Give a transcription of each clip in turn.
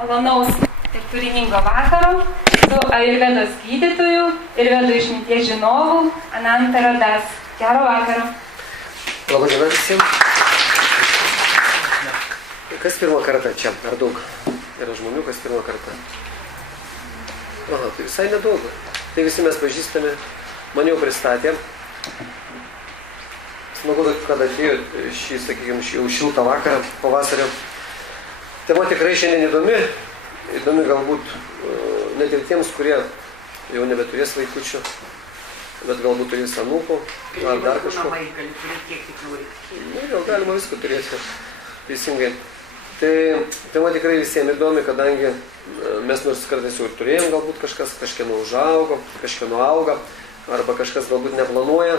malonaus ir turiningo vakaro su Ajurvedos gydytoju ir Vedų išminties žinovu Anantara Das. Gero vakaro. Labą dieną visiems. Kas pirmą kartą čia? Ar daug? Yra žmonių, kas pirmą kartą? Aha, tai visai nedaug. Tai visi mes pažįstame. Man jau pristatė. Smagu, kad atėjo šį, sakykime, jau šiltą vakarą, pavasario. Tema tikrai šiandien įdomi galbūt net ir tiems, kurie jau nebeturės vaikučių, bet galbūt turės anūkų, ar dar kažko. Gal galima viską turėti, teisingai. Tai tema tikrai visiems įdomi, kadangi mes nors kartais jau ir turėjom galbūt kažkas, kažkieno užaugo, kažkieno auga, arba kažkas galbūt neplanuoja,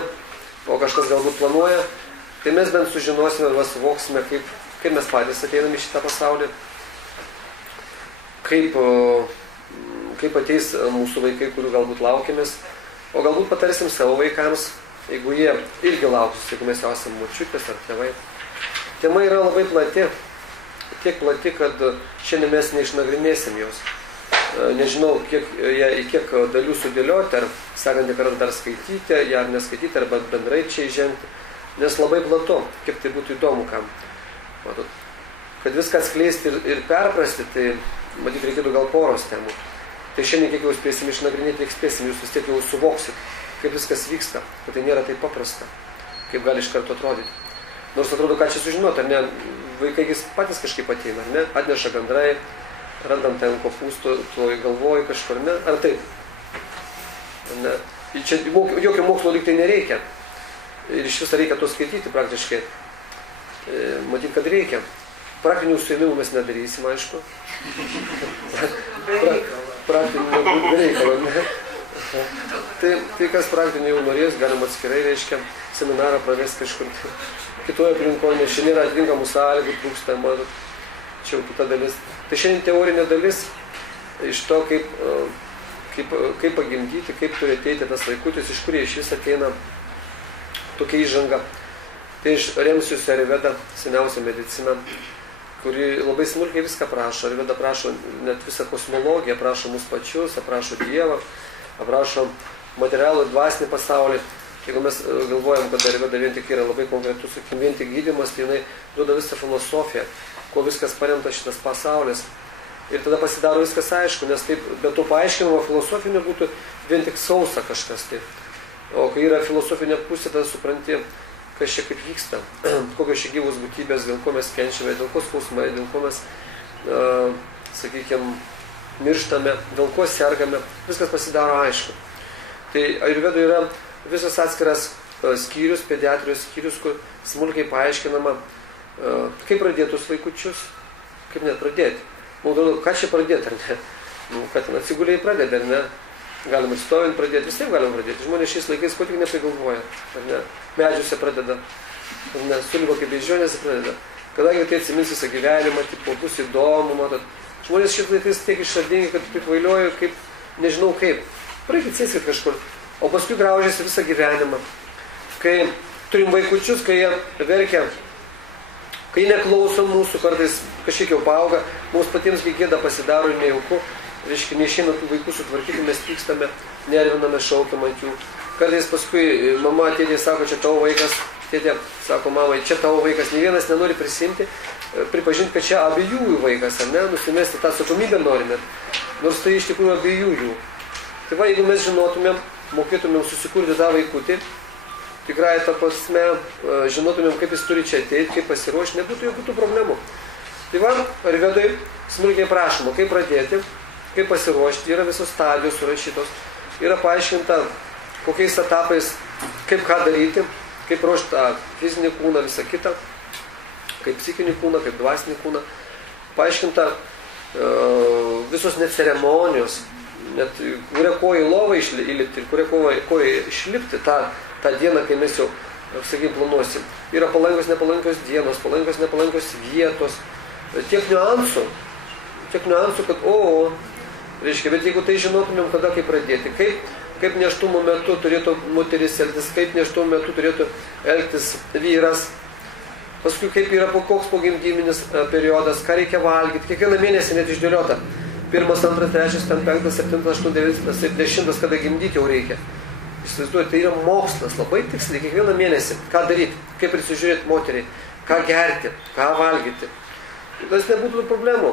o kažkas galbūt planuoja, tai mes bent sužinosime arba suvoksime, kaip mes patys ateiname į šitą pasaulį, kaip ateis mūsų vaikai, kurių galbūt laukimės, o galbūt patarsim savo vaikams, jeigu jie irgi lauksis, jeigu mes jau esame močiutės ar tėvai. Tema yra labai plati, tiek plati, kad šiandien mes neišnagrinėsim jos. Nežinau, į kiek dalių sudėlioti, ar sekantį kartą dar skaityti, ją ar neskaityti, arba bendrai čia įžengti, nes labai platu, kiek tai būtų įdomu kam. Matot, kad viską atskleisti ir perprasti, tai matyt reikėtų gal poros temų. Tai šiandien, kiek jau spėsim išnagrinėti, kiek spėsim, jūs vis tiek jau suvoksit, kaip viskas vyksta, kad tai nėra taip paprasta, kaip gali iš karto atrodyti. Nors atrodo, ką čia sužinoti, ar ne, vaikai patys kažkaip ateina, ar ne, atneša gandrai, randam ten kopūstų, toj galvoj kažkur, ne? Ar taip? Ne? Čia jokio mokslo lyg tai nereikia. Ir iš viso reikia to skaityti praktiškai. Matyt, kad reikia. Praktinių užsiėmimų mes nedarysim, aišku. Praktinių reikalo, ne? Tai kas praktinių jau norės, galim atskirai, reiškia, seminarą pravesti kažkur kitoje aplinkoje, nes šiandien nėra atitinkamų sąlygų, trūksta, matot. Čia jau kita dalis. Tai šiandien teorinė dalis iš to, kaip pagimdyti, kaip turi ateiti tas vaikutis, iš kur iš vis ateina tokia įžanga. Tai aš remsiuosi Ajurveda, seniausia medicina, kuri labai smulkiai viską prašo. Ajurveda prašo net visą kosmologiją, prašo mus pačius, aprašo Dievą, aprašo materialų ir dvasinį pasaulį. Jeigu mes galvojam, kad Ajurveda vien tik yra labai konkretus, vien tik gydymas, tai jinai duoda visą filosofiją, kuo viskas paremta šitas pasaulis. Ir tada pasidaro viskas aišku, nes taip, be to paaiškinimo filosofinio būtų vien tik sausa kažkas taip. O kai yra filosofinė pusė, tada supranti, kas čia kaip vyksta, kokios čia gyvos būtybės, dėl ko mes kenčiame, dėl ko skausmai, dėl ko mes, sakykime, mirštame, dėl ko sergame, viskas pasidaro aišku. Tai Ajurvedoje yra visas atskiras skyrius, pediatrijos skyrius, kur smulkiai paaiškinama, kaip pradėtus vaikučius, kaip net pradėti. Man atrodo, ką čia pradėti, ar ne? Kad ten atsiguliai pradėti, ar ne? Galim ir stovint pradėti, vis taip galim pradėti. Žmonės šiais laikais ko tik neprigalvoja, ar ne? Medžiuose pradeda, ar ne? Suligo kaip bežionėse pradeda. Kadangi tai atsimins visą gyvenimą, tipo, bus įdomu, matot. Žmonės šiais laikais tiek išradingi, kad prikvailioju, kaip, nežinau kaip. Praeikit sėskit kažkur, o paskui graužiasi visą gyvenimą. Kai turim vaikučius, kai jie verkia, kai neklauso mūsų, kartais kažkiek jau paauga, mums patiems gėda pasidaro ir nejauku, reiškia, neišeina tų vaikų sutvarkyti, mes pykstame, nerviname, šaukiam ant jų. Kartais paskui mama, tėtė sako, čia tavo vaikas, tėtė sako mamai, čia tavo vaikas, nei vienas nenori prisimti, pripažinti, kad čia abiejų vaikas, ar ne, nusimesti tą atsakomybę norime, nors tai iš tikrųjų abiejų. Tai va, jeigu mes žinotumėm, mokėtumėm susikurti tą vaikutį, tikrai tą prasme, žinotumėm, kaip jis turi čia ateiti, kaip pasiruošti, nebūtų jokių tų problemų. Tai va, Ajurvedoj smulkiai prašoma, kaip pradėti, kaip pasiruošti, yra visos stadijos surašytos, yra paaiškinta, kokiais etapais, kaip ką daryti, kaip ruošti tą fizinį kūną, visą kitą, kaip psichinį kūną, kaip dvasinį kūną, paaiškinta visos net ceremonijos, net kuria koja į lovą įlipti ir kuria koja išlipti tą dieną, kai mes jau, sakykime, planuosim. Yra palankios, nepalankios dienos, palankios, nepalankios vietos, tiek niuansų, kad reiškia, bet jeigu tai žinotumėm, kada kaip pradėti, kaip nėštumo metu turėtų moteris elgtis, kaip nėštumo metu turėtų elgtis vyras, paskui kaip yra koks pogimdyminis periodas, ką reikia valgyti, kiekvieną mėnesį net išdėliota. 1, 2, 3, 5, 7, 8, 9, 10, kada gimdyti jau reikia. Įsivaizduoju, tai yra mokslas, labai tiksliai, kiekvieną mėnesį, ką daryti, kaip prisižiūrėti moteriai, ką gerti, ką valgyti. Tas nebūtų problemų.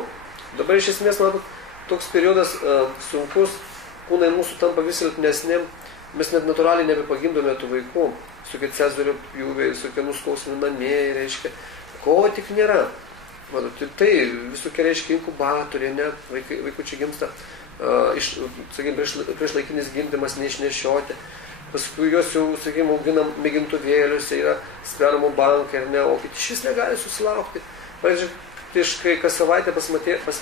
Dabar iš esmės, matot, toks periodas sunkus, kūnai mūsų tampa vis silpnesni, mes net natūraliai nebepagimdome tų vaikų, visokie cezarių pjūviai, visokie nuskausminamieji, reiškia, ko tik nėra. Matot, tai visokie, reiškia, inkubatoriai, ne, vaikučiai gimsta, sakykime, priešlaikinis gimdymas neišnešioti, paskui juos jau, sakykime, auginam mėgintuvėliuose, yra spermų bankai, ne, o kiti šis negali susilaukti. Pavyzdžiui, kas savaitę pas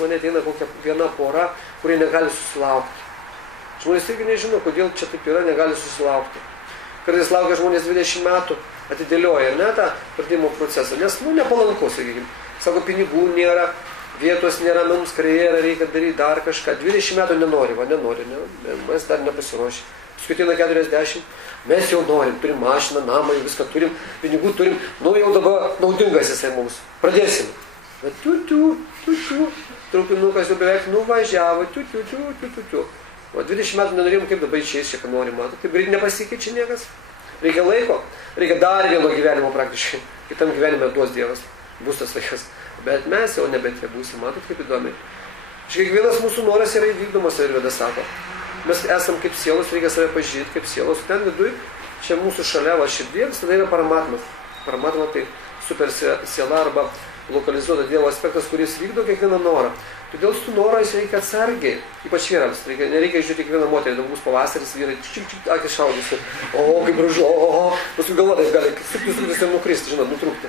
mane ateina kokia viena pora, kurie negali susilaukti. Žmonės irgi nežino, kodėl čia taip yra, negali susilaukti. Kartais laukia žmonės 20 metų, atidėlioja, ne, tą pradėjimo procesą, nes, nepalanku, sakykime. Sako, pinigų nėra, vietos nėra, mums karjerą reikia daryti dar kažką. 20 metų nenori, mes dar nepasiruošę. Paskui ateina 40, mes jau norim, turim mašiną, namą, viską turim, pinigų turim, jau dabar naudingas jisai mums. Pradėsim. Bet traukinukas jau beveik nuvažiavo, O 20 metų nenorėjom, kaip dabar išeis čia, ką norim, matot, taip greit nepasikeičia niekas. Reikia laiko, reikia dar vieno gyvenimo praktiškai. Kitam gyvenime duos Dievas, bus tas laikas. Bet mes jau nebetie būsim, matot, kaip įdomiai. Kiekvienas mūsų noras yra įvykdomas, Ajurveda sako. Mes esam kaip sielos, reikia save pažinti kaip sielos. Ten viduj, čia mūsų šalia širdies, tada yra paramatmas. Paramatma tai super siela arba lokalizuota Dievo aspektas, kuris vykdo kiekvieną norą. Todėl su norais reikia atsargiai, ypač vyrams. Nereikia žiūrėti kiekvieną moterį, bus pavasaris, vyrai akis šaudysi. Kaip gražu, paskui galvotais gali suktis ir nukristi, žinot, nutrūkti.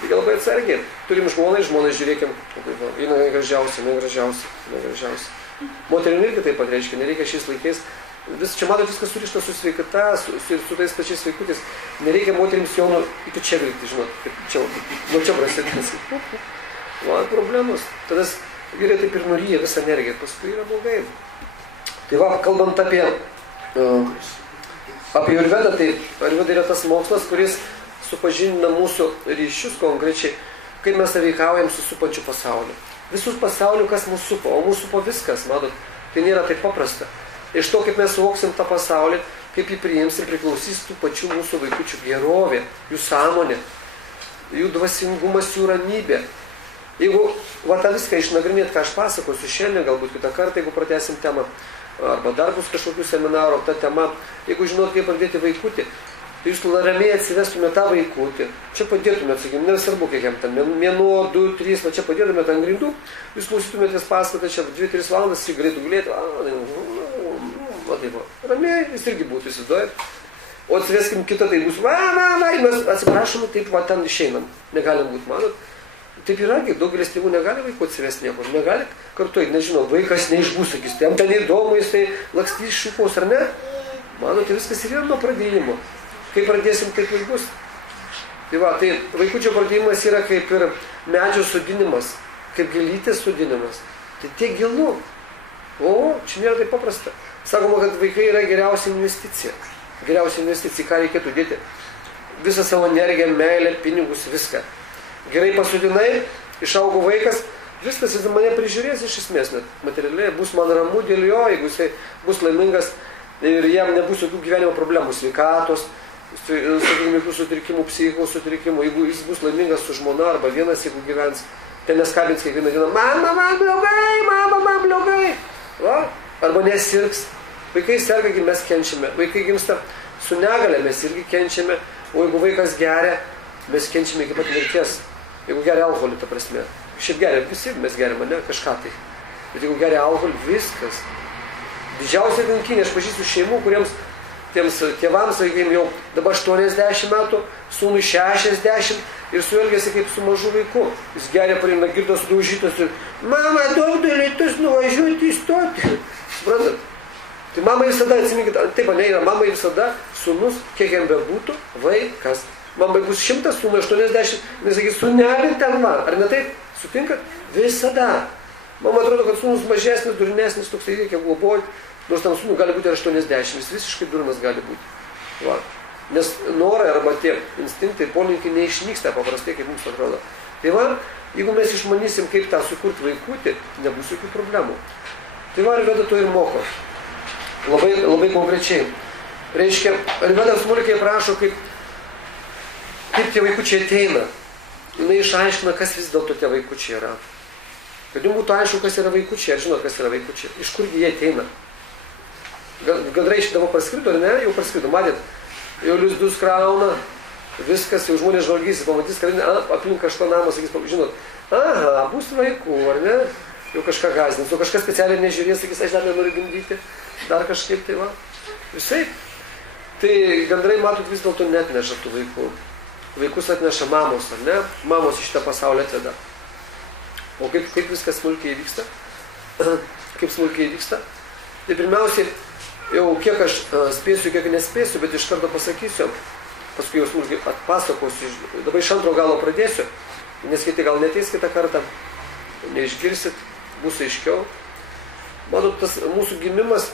Reikia labai atsargiai. Turim žmonai žiūrėkim, jinai gražiausia. Moterim irgi taip pat reiškia, nereikia šiais laikais. Čia matot, viskas surišta su sveikata, su tais pačiais vaikutis. Nereikia moterims jau iki čia vilkti, žinot, čia prasidės. Problemos. Tada vyrai taip ir nuryja visą energiją, paskui yra blogai. Tai kalbant apie Ajurvedą, tai Ajurveda yra tas mokslas, kuris supažindina mūsų ryšius konkrečiai, kaip mes sąveikaujam su supančiu pasauliu. Visus pasauliu, kas mūsų supa, o mūsų supa viskas, matot, tai nėra taip paprasta. Iš to, kaip mes suvoksim tą pasaulį, kaip jį priimsim, priklausys tų pačių mūsų vaikučių gerovė, jų sąmonė, jų dvasingumas, jų ramybė. Jeigu tą viską išnagrinėt, ką aš pasakosiu šiandien, galbūt kitą kartą, jeigu pratęsim temą, arba dar bus kažkokių seminarų, ta tema, jeigu žinot, kaip pradėti vaikutį, tai jūs ramiai atsivestumėte tą vaikutį, čia padėtumėte, sakykime, nesvarbu, kiek jam ten, mėnuo, 2, 3, čia padėtumėte ant grindų, jūs klausytumėtės paskaitą, čia 2-3 valandas, jis galėtų gulėti, ramiai, jis irgi būtų įsivaizduojat. O atsiveskim kitą, tai bus, mes atsiprašome, taip ten išeinam, negalim būti, manot. Taip yra, daugelis tėvų negali vaikų atsivesti niekur, negali kartu, nežinau, vaikas neišbūs, sakys, jam ten įdomu, jis tai lakstys šūkaus, ar ne? Mano, tai viskas yra nuo pradėjimo. Kai pradėsim, taip ir bus. Tai vaikučio pradėjimas yra kaip ir medžio sodinimas, kaip gėlytės sodinimas. Tai tiek gilu. Čia nėra taip paprasta. Sakoma, kad vaikai yra geriausia investicija. Geriausia investicija, ką reikėtų dėti. Visą savo energiją, meilę, pinigus, viską. Gerai pasodinai, išaugo vaikas, viskas jis mane prižiūrės iš esmės, net materialiai, bus man ramu dėl jo, jeigu jisai bus laimingas ir jam nebus jokių gyvenimo problemų, sveikatos, sakykime, sutrikimų, psichikos sutrikimų, jeigu jis bus laimingas su žmona arba vienas, jeigu gyvens, ten neskabins kiekvieną dieną, mama, man blogai, arba nesirgs. Vaikai serga, mes kenčiame, vaikai gimsta su negale, mes irgi kenčiame, o jeigu vaikas geria, mes kenčiame iki pat mirties. Jeigu geria alkoholį, ta prasme. Šiaip geria, visi mes geriame, ne, kažką tai. Bet jeigu geria alkoholį, viskas. Didžiausia kankinė, aš pažįstu šeimų, kuriems tiems tėvams, sakykime, jau dabar 80 metų, sūnui 60 ir su elgiasi kaip su mažu vaiku. Jis geria, pareina girdos sudaužytos ir mama, daug dalytus nuvažiuoti į stotį. Suprantat? Tai mamai visada, atsiminkit, taip, ne, yra mamai visada sūnus, kiek jam bebūtų, vaikas. Mamai bus 100, sūnui 80, jis sakys, sūnelį ten man. Ar ne taip? Sutinkat? Visada. Man atrodo, kad sūnus mažesnis, durnesnis, toksai reikia globoti, nors tam sūnui gali būti ir 80, jis visiškai durnas gali būti. Nes norai arba tie instinktai, polinkiai neišnyksta paprastai, kaip mums atrodo. Tai va, jeigu mes išmanysim, kaip tą sukurti vaikutį, nebus jokių problemų. Tai va, Ayurveda to ir moko. Labai konkrečiai. Reiškia, Ayurveda smulkiai prašo, kaip tie vaikučiai ateina. Jis išaiškina, kas vis dėlto tie vaikučiai yra. Kad jums būtų aišku, kas yra vaikučiai, ar žinot, kas yra vaikučiai, iš kurgi jie ateina. Gandrai dabar praskrido, ar ne? Jau praskrido, matėt, jau lizdus krauna, viskas, jau žmonės žvalgysi, pamatys, kad aplink kažko namą, sakys, žinot, aha, bus vaikų, ar ne? Jau kažką gąsdins, o kažkas specialiai nežiūrės, sakys, aš dar nenoriu gimdyti, dar kažkaip tai va. Visai. Tai gandrai, matot, vis dėlto netneša tų vaikų. Vaikus atneša mamos, ar ne? Mamos iš šitą pasaulį atveda. O kaip viskas smulkiai vyksta? Kaip smulkiai vyksta? Tai pirmiausiai, jau kiek aš spėsiu, kiek nespėsiu, bet iš karto pasakysiu, paskui jau smulkiai atpasakosiu, dabar iš antro galo pradėsiu, nes kiti gal neteis kitą kartą, neišgirsit, bus aiškiau. Matot, tas mūsų gimimas,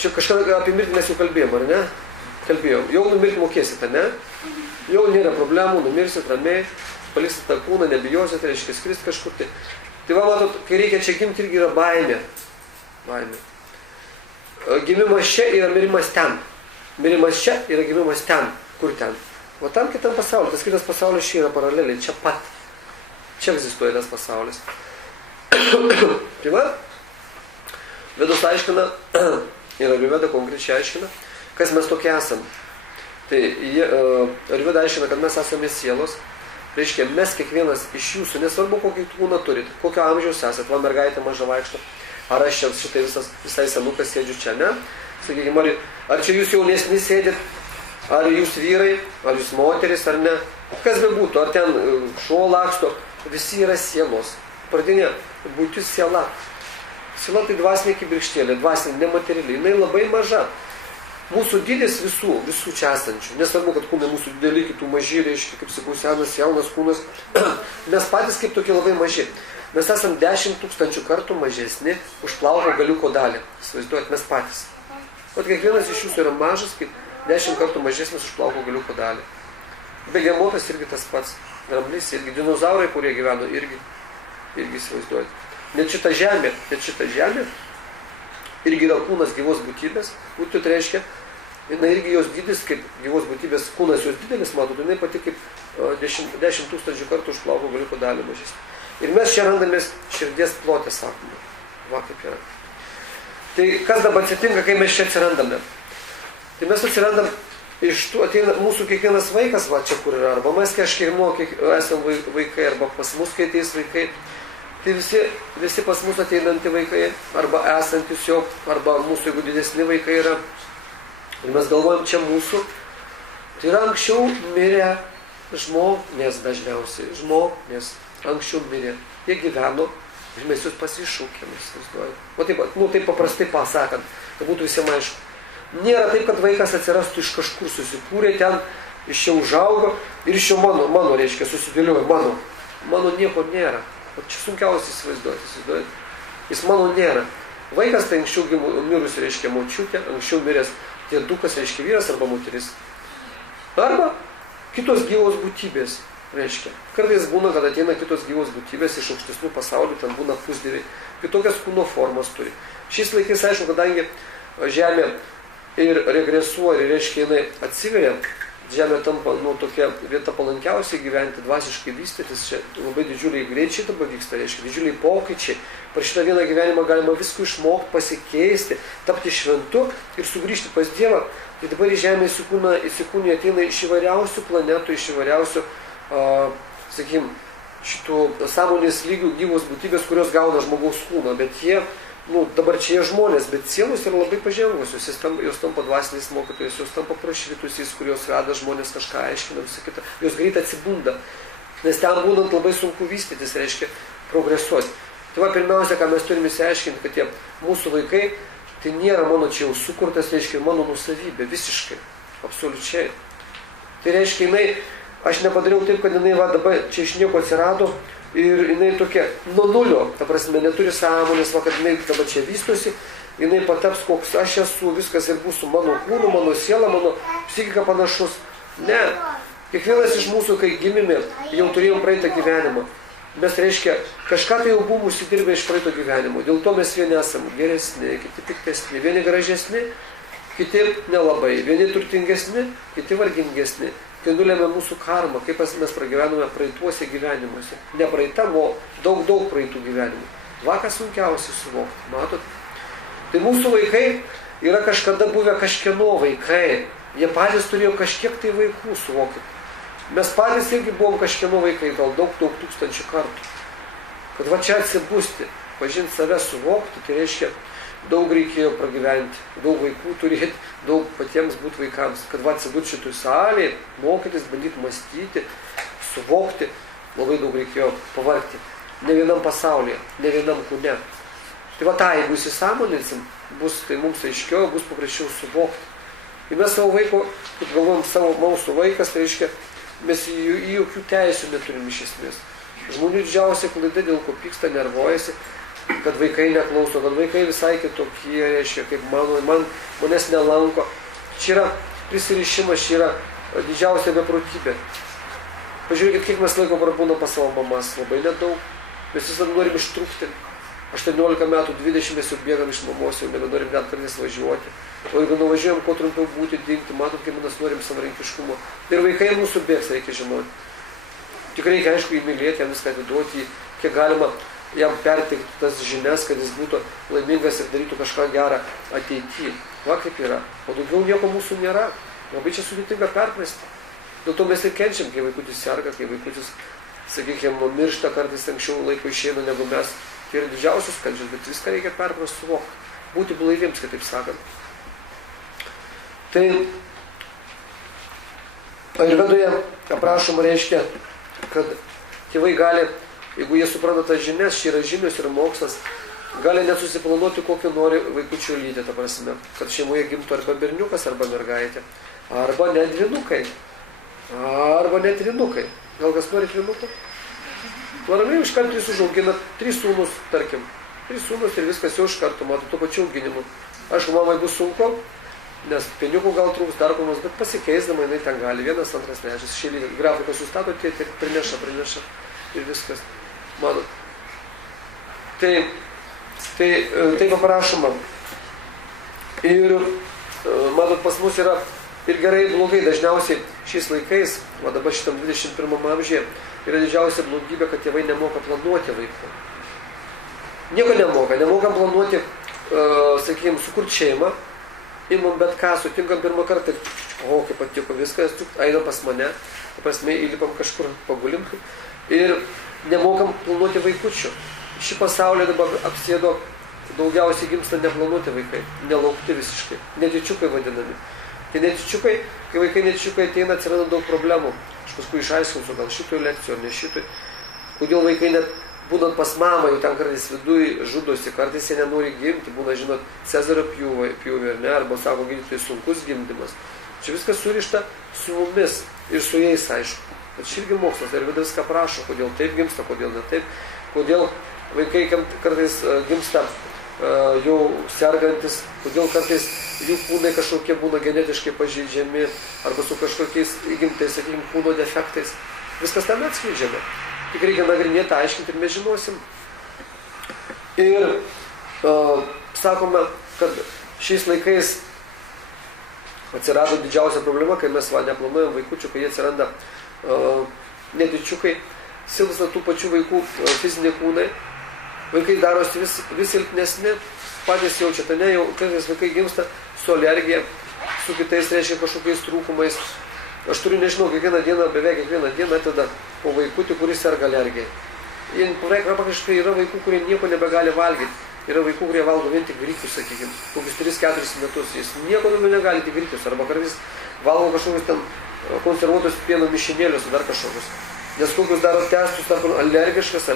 čia kažkada apie mirtį mes jau kalbėjom, ar ne? Kalbėjom, jau numirti mokėsit, ne? Jau nėra problemų, numirsit ramiai, paliksit tą kūną, nebijosit, reiškia skrist kažkur. Tai va, matot, kai reikia čia gimti, irgi yra baimė. Gimimas čia yra mirimas ten. Mirimas čia yra gimimas ten. Kur ten? O tam kitam pasauliu. Tas kitas pasaulis čia yra paraleliai, čia pat. Čia egzistuoja tas pasaulis. Tai va, Vedos aiškina, ir Ayurveda konkrečiai aiškina, kas mes tokie esam. Tai Ayurveda aiškina, kad mes esame sielos. Reiškia, mes kiekvienas iš jūsų, nesvarbu kokį kūną turit, kokio amžiaus esat, va mergaitė maža vaikšto, ar aš čia šitai visai senukas sėdžiu čia, ne? Sakykime, ar čia jūs jaunesni sėdit, ar jūs vyrai, ar jūs moteris, ar ne? Kas be būtų, ar ten šuo laksto, visi yra sielos. Pradinė būtis siela. Siela tai dvasinė kibirkštėlė, dvasinė, nemateriali, jinai labai maža. Mūsų dydis visų čia esančių, nesvarbu, kad kūnai mūsų dideli, kitų maži, reiškia, kaip sakau, senas, jaunas kūnas, mes patys kaip tokie labai maži. Mes esam 10 000 kartų mažesni už plauko galiuko dalį. Įsivaizduojat, mes patys. O kiekvienas iš jūsų yra mažas, kaip 10 kartų mažesnis už plauko galiuko dalį. Begemotas irgi tas pats, ramblys irgi, dinozaurai, kurie gyveno, irgi įsivaizduojat. Net šita žemė irgi yra kūnas gyvos būtybės, būtų tai reiškia, jinai irgi jos dydis, kaip gyvos būtybės kūnas jos didelis, matot, jinai pati kaip 10 000 kartų už plauko galiuko dalį mažesnė. Ir mes čia randamės širdies plote, sakome. Va, kaip yra. Tai kas dabar atsitinka, kai mes čia atsirandame? Tai mes atsirandam iš tų, ateina mūsų kiekvienas vaikas, va čia kur yra, arba mes kažkiek esam vaikai, arba pas mus kai ateis vaikai. Tai visi pas mus ateinanti vaikai, arba esantis jau, arba mūsų, jeigu didesni vaikai yra. Ir mes galvojam, čia mūsų. Tai yra anksčiau mirę žmonės dažniausiai. Žmonės anksčiau mirė. Jie gyveno ir mes jūs pasišūkėm. O taip paprastai pasakant, kad būtų visiems aišku. Nėra taip, kad vaikas atsirastų iš kažkur, susikūrė ten, iš čia užaugo ir iš čia mano reiškia, susidėliojo mano nieko nėra. O čia sunkiausiai įsivaizduoti. Jis mano nėra. Vaikas tai anksčiau mirusi reiškia močiutė, anksčiau miręs dėdukas reiškia vyras arba moteris. Arba kitos gyvos būtybės reiškia. Kartais būna, kad ateina kitos gyvos būtybės iš aukštesnių pasaulių, ten būna pusdieviai, kitokias kūno formas turi. Šiais laikais, aišku, kadangi Žemė ir regresuoja, ir reiškia jinai atsiveria, Žemė tampa tokia vieta palankiausiai gyventi, dvasiškai vystytis, čia labai didžiuliai greičiai dabar vyksta, reiškia, didžiuliai pokyčiai. Per šitą vieną gyvenimą galima viskų išmokti, pasikeisti, tapti šventu ir sugrįžti pas Dievą. Tai dabar į Žemę įsikūnija ateina iš įvairiausių planetų, iš įvairiausių, sakykime, šitų sąmonės lygių gyvos būtybės, kurios gauna žmogaus kūną, bet jie dabar čia jie žmonės, bet sielos yra labai pažengusios, jos tampa dvasiniais mokytojais, jos tampa prašvitusiais, kurios veda žmonės kažką aiškina, visą kitą, jos greit atsibunda, nes ten būnant labai sunku vystytis, reiškia progresuoti. Tai va, pirmiausia, ką mes turime įsiaiškinti, kad tie mūsų vaikai, tai nėra mano čia jau sukurtas, reiškia, mano nusavybė, visiškai, absoliučiai. Tai reiškia, aš nepadariau taip, kad jinai va dabar čia iš nieko atsirado, ir jinai tokia nuo nulio, ta prasme, neturi sąmonės, va, kad jinai dabar čia vystosi, jinai pataps koks aš esu, viskas ir bus su mano kūnu, mano siela, mano psichika panašus. Ne, kiekvienas iš mūsų, kai gimime, jau turėjom praeitą gyvenimą. Mes, reiškia, kažką tai jau buvom užsidirbę iš praeito gyvenimo. Dėl to mes vieni esam geresni, kiti piktesni, vieni gražesni, kiti nelabai, vieni turtingesni, kiti vargingesni. Tai nulėmė mūsų karmą, kaip mes pragyvenome praeituose gyvenimuose. Ne praeitam, o daug praeitų gyvenimų. Vakas sunkiausiai suvokti, matot? Tai mūsų vaikai yra kažkada buvę kažkieno vaikai. Jie patys turėjo kažkiek tai vaikų, suvokit. Mes patys irgi buvom kažkieno vaikai, gal daug tūkstančių kartų. Kad va čia atsibusti, pažinti save, suvokti, tai reiškia, daug reikėjo pragyventi, daug vaikų turėti, daug patiems būti vaikams. Kad va atsidūti šitoj salėje, mokytis, bandyti mąstyti, suvokti, labai daug reikėjo pavargti. Ne vienam pasaulyje, ne vienam kūne. Tai va tą, jeigu įsisąmoninsim, bus tai mums aiškiau, bus paprasčiau suvokti. Ir mes savo vaiko, kaip galvojam, savo mūsų vaikas, tai reiškia, mes į jokių teisių neturim iš esmės. Žmonių didžiausia klaida, dėl ko pyksta, nervuojasi, kad vaikai neklauso, kad vaikai visai kitokie, reiškia, kaip manęs nelanko. Čia yra prisirišimas, čia yra didžiausia beprotybė. Pažiūrėkit, kiek mes laiko prabūnam pas savo mamas, labai nedaug. Mes visada norim ištrūkti. 18 metų, 20 mes jau bėgam iš mamos, jau nebenorim net kartais važiuoti. O jeigu nuvažiuojam, kuo trumpiau būti, dingti, matom, kaip mes norim savarankiškumo. Ir vaikai mūsų bėgs, reikia žinoti. Tik reikia, aišku, įmylėti, jam viską atiduoti, kiek galima jam perteikti tas žinias, kad jis būtų laimingas ir darytų kažką gerą ateityje. Va kaip yra. O daugiau nieko mūsų nėra. Labai čia sudėtinga perprasti. Dėl to mes ir kenčiam, kai vaikutis serga, kai vaikutis, sakykime, miršta, kartais anksčiau laiko išeina negu mes. Tai yra didžiausias kančias, bet viską reikia perprasti, suvokti. Būti blaiviems, kitaip sakant. Tai Ajurvedoje aprašoma reiškia, kad tėvai gali, jeigu jie supranta tas žinias, čia yra žinios ir mokslas, gali net susiplanuoti, kokio nori vaikučio lytį, ta prasme, kad šeimoje gimtų arba berniukas, arba mergaitė, arba net dvynukai, arba net trinukai. Gal kas nori trinuką? Ramiai iš karto jūs užauginat 3 sūnus, tarkim. 3 sūnus ir viskas jau iš karto, matot, tuo pačiu auginimu. Aišku, mamai bus sunku, nes peniukų gal trūks, dar konos, bet pasikeisdama jinai ten gali. 1, 2, 3. Šį grafiką sustato, tie prineša ir viskas. Matot. Tai paprašoma. Ir, matot, pas mus yra ir gerai, ir blogai. Dažniausiai šiais laikais, va dabar šitam 21 amžiuje, yra didžiausia blogybė, kad tėvai nemoka planuoti vaikų. Nieko nemokam planuoti, sakykime, sukurti šeimą, imam bet ką, sutinkam pirmą kartą, kaip patiko viskas, einam pas mane, prasme, įlipam kažkur, pagulim ir nemokam planuoti vaikučių. Šį pasaulį dabar apsėdo, daugiausiai gimsta neplanuoti vaikai, nelaukti visiškai, netyčiukai vadinami. Tai netyčiukai, kai vaikai netyčiukai ateina, atsiranda daug problemų. Aš paskui išaiškinsiu, gal šitoj lekcijoj ar ne šitoj. Kodėl vaikai net būnant pas mamą, jau ten kartais viduj žudosi, kartais jie nenori gimti, būna, žinot, Cezario pjūvį, ar ne, arba sako gydytojai sunkus gimdymas. Čia viskas surišta su mumis ir su jais, aišku. Bet čia irgi mokslas, ir viską viską prašo, kodėl taip gimsta, kodėl ne taip, kodėl vaikai kartais gimsta jau sergantis, kodėl kartais jų kūnai kažkokie būna genetiškai pažeidžiami arba su kažkokiais įgimtais, sakykime, kūno defektais. Viskas tam atskleidžiame. Tik reikia nagrinėti, aiškinti ir mes žinosim. Ir sakome, kad šiais laikais atsirado didžiausia problema, kai mes neplanuojam vaikučių, kai jie atsiranda netyčiukai, silpsta tų pačių vaikų fiziniai kūnai. Vaikai darosi vis silpnesni, patys jaučia, tai ne, jau kartais vaikai gimsta su alergija, su kitais, reiškia, kažkokiais trūkumais. Aš turiu, nežinau, beveik kiekvieną dieną tada po vaikutį, kuris serga alergija. Praktiškai yra vaikų, kurie nieko nebegali valgyti. Yra vaikų, kurie valgo vien tik grikius, sakykime, kokius 3-4 metus. Jis nieko daugiau negali tik grikius, arba kartais valgo kažkokius ten konservuotus pieno mišinėlius, dar kažkokius. Nes kokius daro testus, dar alergiškas.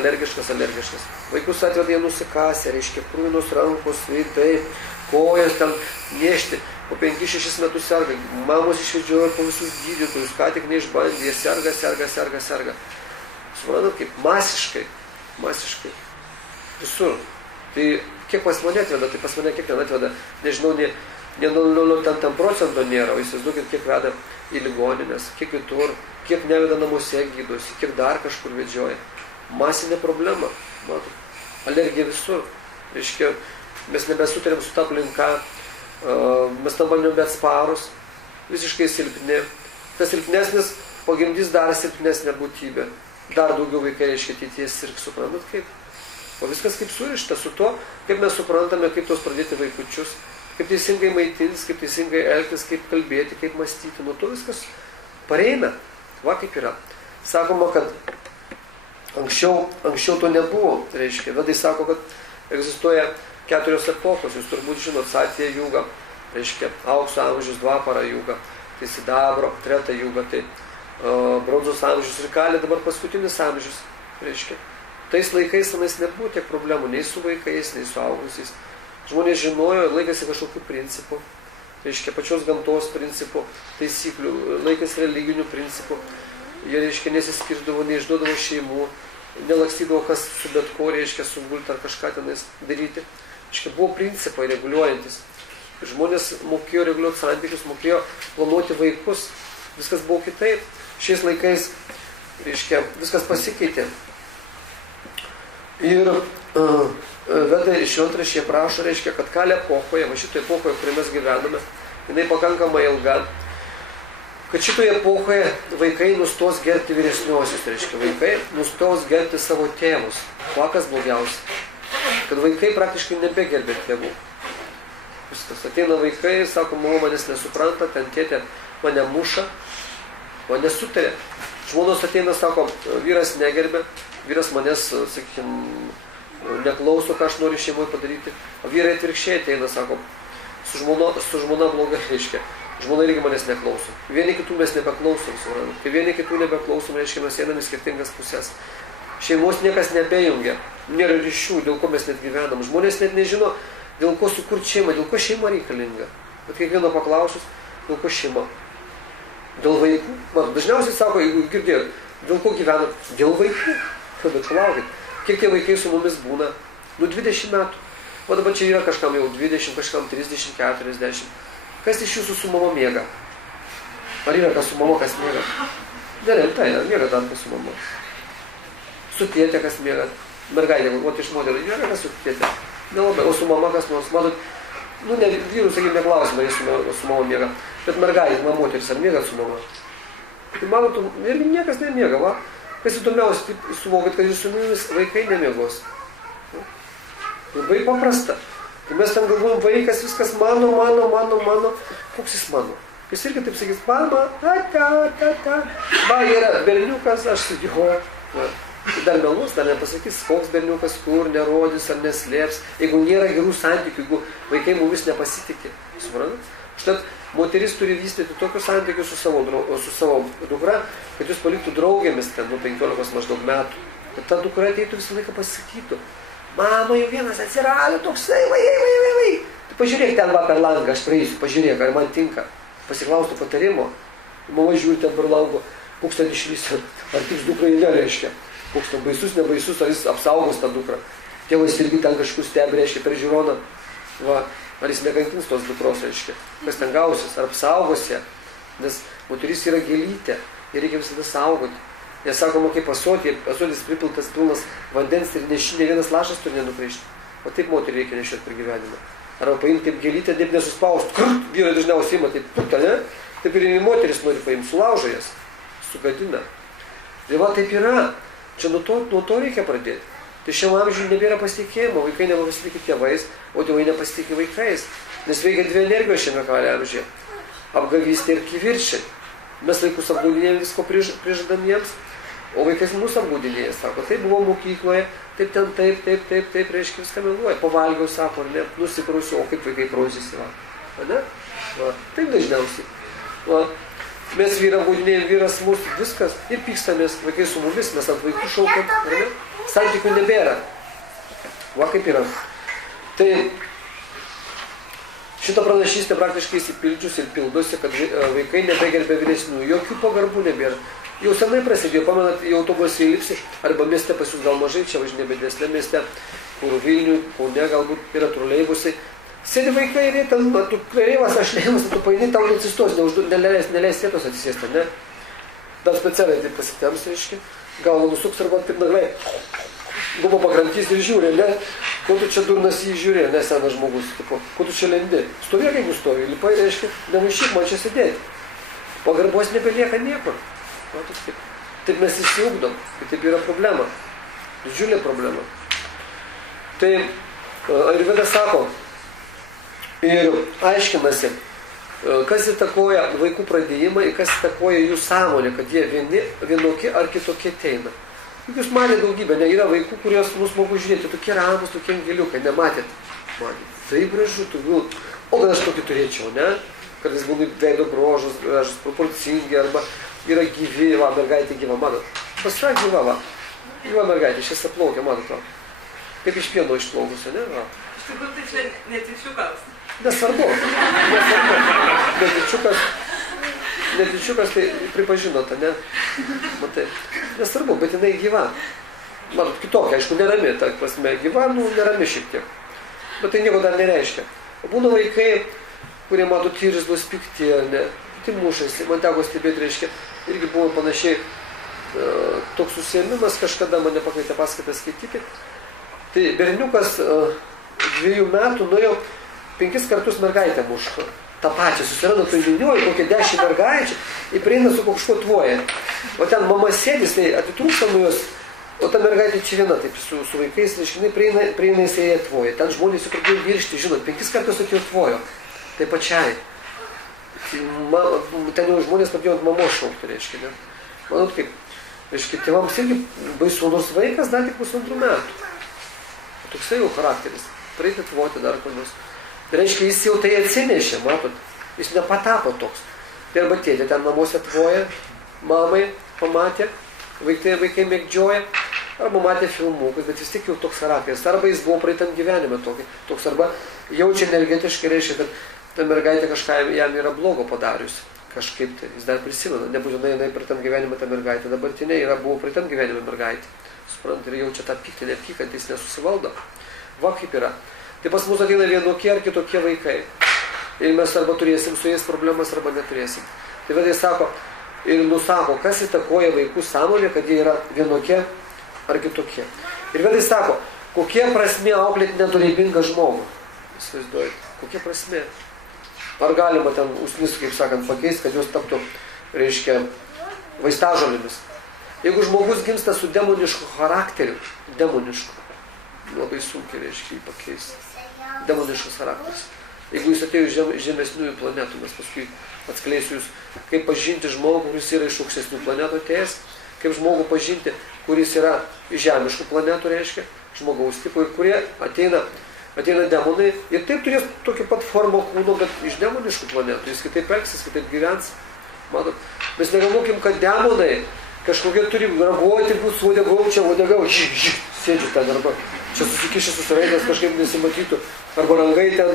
Vaikus atveda jie nusikasę, reiškia, krūvinos rankos, veidai, kojas ten nešti. Po 5-6 metus serga. Mamos išvedžiojo po visus gydytojus, ką tik neišbandė, jie serga. Suprantat, kaip masiškai. Visur. Tai kiek pas mane atveda, tai pas mane kiekvieną atveda, nežinau, ne 0,10% nėra, o įsivaizduokit, kiek veda į ligoninės, kiek kitur, kiek neveda namuose gydosi, kiek dar kažkur vedžioja. Masinė problema, matot. Alergija visur. Reiškia, mes nebesutarėm su ta aplinka, mes tampam nebeatsparus, visiškai silpni. Tas silpnesnis pagimdys dar silpnesnę būtybę. Dar daugiau vaikai, reiškia, ateities sirgs, suprantat kaip? O viskas kaip surišta su to, kaip mes suprantame, kaip tos pradėti vaikučius, kaip teisingai maitintis, kaip teisingai elgtis, kaip kalbėti, kaip mąstyti. Nuo to viskas pareina. Va kaip yra. Sakoma, kad anksčiau to nebuvo. Reiškia, vedai sako, kad egzistuoja 4 epochos. Jūs turbūt žinot, Satija juga, reiškia, aukso amžius, Dvapara juga, tai sidabro, Treta juga, tai bronzos amžius ir Kalė, dabar paskutinis amžius. Reiškia. Tais laikais tenais nebuvo tiek problemų, nei su vaikais, nei su augusiais. Žmonės žinojo, laikėsi kažkokių principų, reiškia, pačios gamtos principų, taisyklių, laikėsi religinių principų. Jie, reiškia, nesiskirdavo, neišduodavo šeimų, nelakstydavo kas su bet ko, reiškia, sugulti ar kažką tenais daryti. Reiškia, buvo principai reguliuojantis. Žmonės mokėjo reguliuoti santykius, mokėjo planuoti vaikus. Viskas buvo kitaip. Šiais laikais, reiškia, viskas pasikeitė. Ir vedai šventraščiai prašo, reiškia, kad Kalė epochoje, va šitoje epochoje, kurioje mes gyvename, jinai pakankamai ilga, kad šitoje epochoje vaikai nustos gerbti vyresniosius, reiškia, vaikai nustos gerbti savo tėvus. O kas blogiausia? Kad vaikai praktiškai nebegerbė tėvų. Viskas. Ateina vaikai, sako, mama manęs nesupranta, ten tėtė mane muša, o nesutarė. Žmonos ateina, sako, vyras negerbė, vyras manęs, sakykime, neklauso, ką aš noriu šeimoje padaryti. O vyrai atvirkščiai ateina, sako, su žmona blogai, reiškia. Žmona irgi manęs neklauso. Vieni kitų mes nebeklausom, suprantate. Kai vieni kitų nebeklausom, reiškia, mes einame į skirtingas pusės. Šeimos niekas nebejungia. Nėra ryšių, dėl ko mes net gyvenam. Žmonės net nežino, dėl ko sukurti šeimą, dėl ko šeima reikalinga. Bet kiekvieno paklausus, dėl ko šeima. Dėl vaikų. Man dažniausiai sako, jeigu girdėjot, dėl ko gyvenat? Dėl vaikų. Bet palaukit, kiek tie vaikai su mumis būna? 20 metų. O dabar čia yra kažkam jau 20, kažkam 30, 40. Kas iš jūsų su mama miega? Ar yra kas su mama, kas miega? Nerimtai, miega tam kas su mama. Su tėtė kas miega. Mergaitė, galvoti iš modelio, miega kas su tėtė. Nelabai, o su mama kas nors. Matot, ne vyrų, sakykime, neklausimai su mama miega. Bet mergaitė, moteris, ar miega su mama? Tai manot, irgi niekas nemiega, va? Kas įdomiausia, taip suvokit, kad jūs su mumis vaikai nemiegos. Labai paprasta. Tai mes ten galvojam, vaikas viskas mano. Koks jis mano? Jis irgi taip sakys, mama, ta. Va, yra berniukas, aš su jo. Dar melus, dar nepasakys, koks berniukas, kur, nerodys ar neslėps. Jeigu nėra gerų santykių, jeigu vaikai mumis nepasitikė. Suprantat? Štat moteris turi vystyti tokius santykius su savo dukra, kad jūs paliktų draugėmis ten nuo 15 maždaug metų. Kad ta dukra ateitų visą laiką pasakytų, mama, jau vienas atsirado toksai, vai. Tai pažiūrėk ten va per langą, aš praeisiu, pažiūrėk, ar man tinka. Pasiklaustų patarimo. Mama žiūri ten per langą, koks ten išlys, ar tiks dukrai nereiškia. Koks ten baisus, nebaisus, ar jis apsaugos tą dukrą. Tėvas irgi ten kažkur stebi, reiškia, per žiūroną. Va. Ar jis nekankins tos dukros, reiškia, kas ten gausis, ar apsaugos ją, nes moteris yra gėlytė ir reikia visada saugoti. Nes sakoma, kaip ąsotis pripiltas pilnas vandens ir ne vienas lašas turi nenukreišti. O taip moterį reikia nešioti per gyvenimą. Arba paimti kaip gėlytę, taip nesuspaust, vyrai dažniausiai ima taip putą, ne? Taip ir moteris nori paimti, sulaužo jas, sugadina. Tai va taip yra, čia nuo to reikia pradėti. Tai šiam amžiui nebėra pasitikėjimo, vaikai nebepasitikė tėvais, o tėvai nepasitikė vaikais. Nes veikia dvi energijos šiame Kalė amžiuje. Apgavystė ir kivirčiai. Mes vaikus apgaudinėjom visko prižadam jiems, o vaikais mūsų apgaudinėja, sako, taip buvo mokykloje, taip ten, taip, reiškia viską meluoja. Pavalgiau, sako, ar ne, nusiprausiu, o kaip vaikai prausisi, va. Ne? Va. Taip dažniausiai. Va. Mes vyrą apgaudinėjom, vyras mūsų, viskas, ir pykstamės, vaikai su mumis, mes ant vaikų šaukiam, ar ne? Santykių nebėra. Va kaip yra. Tai šitą pranašystę praktiškai įsipildžius ir pildosi, kad vaikai nebegerbė vyresnių. Jokių pagarbų nebėra. jau senai prasidėjo, pamenat, į autobusą įlipsi, arba mieste pas jūs gal mažai, čia važinė bedesnė mieste, kur Vilnių, Kaune galbūt yra troleibusai. Sėdi vaikai ir ten, tu kareivas, aš neįmas, tu paini, tau neatsistos, neleis vietos atsisėsti, ne? Dar specialiai taip pasitems, reiškia, galva nusuks arba taip naglai, gubo pakrantys ir žiūri, ne? Ko tu čia durnas jį žiūri, ne senas žmogus, tipo, ko tu čia lendi? Stovėk, jeigu stovi, lipai, reiškia, nemaišyk man čia sėdėti. Pagarbos nebelieka niekur. Matot, taip mes išsiugdom, tai taip yra problema, didžiulė problema. Tai Ajurveda sako ir aiškinasi, kas įtakoja vaikų pradėjimą ir kas įtakoja jų sąmonę, kad jie vienokie ar kitokie ateina. Juk jūs matėte daugybę, ne, yra vaikų, kurios mus smagu žiūrėti, tokie ramus, tokie angeliukai, nematėt. Matėt, taip gražu, o gal aš tokį turėčiau, ne? Kad jis būtų veido grožas, proporcingi, arba yra gyvi, va, mergaitė gyva, matot. Pasra gyva, va. Gyva mergaitė, šis aplaukia, matot, va. Kaip iš pieno išplaukusi, ne? Va. Iš tikrųjų, tai čia netyčiukas. Nesvarbu. Netyčiukas tai pripažinote, ne? Matai. Nesvarbu, bet jinai gyva. Matot, kitokia, aišku, nerami, ta prasme, gyva, nerami šiek tiek. Bet tai nieko dar nereiškia. Būna vaikai, kurie, matot, irzlūs pikti, ne? Tai mušasi, man teko stebėti, reiškia, irgi buvo panašiai toks užsiėmimas, kažkada mane pakvietė paskaitą skaityti. Tai berniukas 2 metų nuėjo 5 kartus mergaitę muško. Ta pačia, susirado toj minioji, kokie 10 mergaičių, ir prieina su kažkuo tvoja. O ten mama sėdis, tai atitrūksta nuo jos, o ta mergaitė čia viena, taip, su vaikais, reiškia, prieina jisai ją tvoja. Ten žmonės pradėjo viršti, žinot, 5 kartus atėjo tvojo. Tai pačiai. Ten jau žmonės pradėjo ant mamos šaukti, reiškia, ne? Manot kaip, reiškia, tėvams irgi baisu, nors vaikas dar tik 1,5 metų. Toksai jau charakteris. Praeiti tvoti dar kur nors. Tai reiškia, jis jau tai atsinešė, matot. Jis nepatapo toks. Tai arba tėtė ten namuose tvoja, mamai pamatė, vaikai mėgdžioja, arba matė filmukus, bet vis tik jau toks charakteris. Arba jis buvo praeitam gyvenime toks, arba jaučia energetiškai, reiškia, kad ta mergaitė kažką jam yra blogo padarius. Kažkaip tai. Jis dar prisimena, nebūtinai jinai praeitam gyvenime ta mergaitė. Dabartinė buvo praeitam gyvenime mergaitė. Suprant, ir jaučia tą pyktį, nepykant, jis nesusivaldo. Va kaip yra. Tai pas mus ateina vienokie ar kitokie vaikai. Ir mes arba turėsim su jais problemas, arba neturėsim. Tai vedai sako, ir nusako, kas įtakoja vaikų sąmonę, kad jie yra vienokie ar kitokie. Ir vedai sako, kokie prasmė auklėti nedorybingą žmogų. Įsivaizduojate, kokie prasmė. Ar galima ten usnis, kaip sakant, pakeisti, kad jos taptų, reiškia, vaistažolėmis. Jeigu žmogus gimsta su demonišku charakteriu, labai sunkiai, reiškia, jį pakeisti. Demoniškas charakteris. Jeigu jis atėjo iš žemesniųjų planetų, mes paskui atskleisiu jūs, kaip pažinti žmogų, kuris yra iš aukštesnių planetų atėjęs, kaip žmogų pažinti, kuris yra iš žemiškų planetų, reiškia, žmogaus tipo, ir kurie ateina demonai, ir taip turės tokį pat formą kūno, bet iš demoniškų planetų, jis kitaip elgsis, kitaip gyvens. Matot, mes negalvokim, kad demonai kažkokie turi ragoti, būt su uodegau, čia uodegau, sėdžiu ten, arba čia susikišęs susiraidęs, kažkaip nesimatytų, arba rangai ten,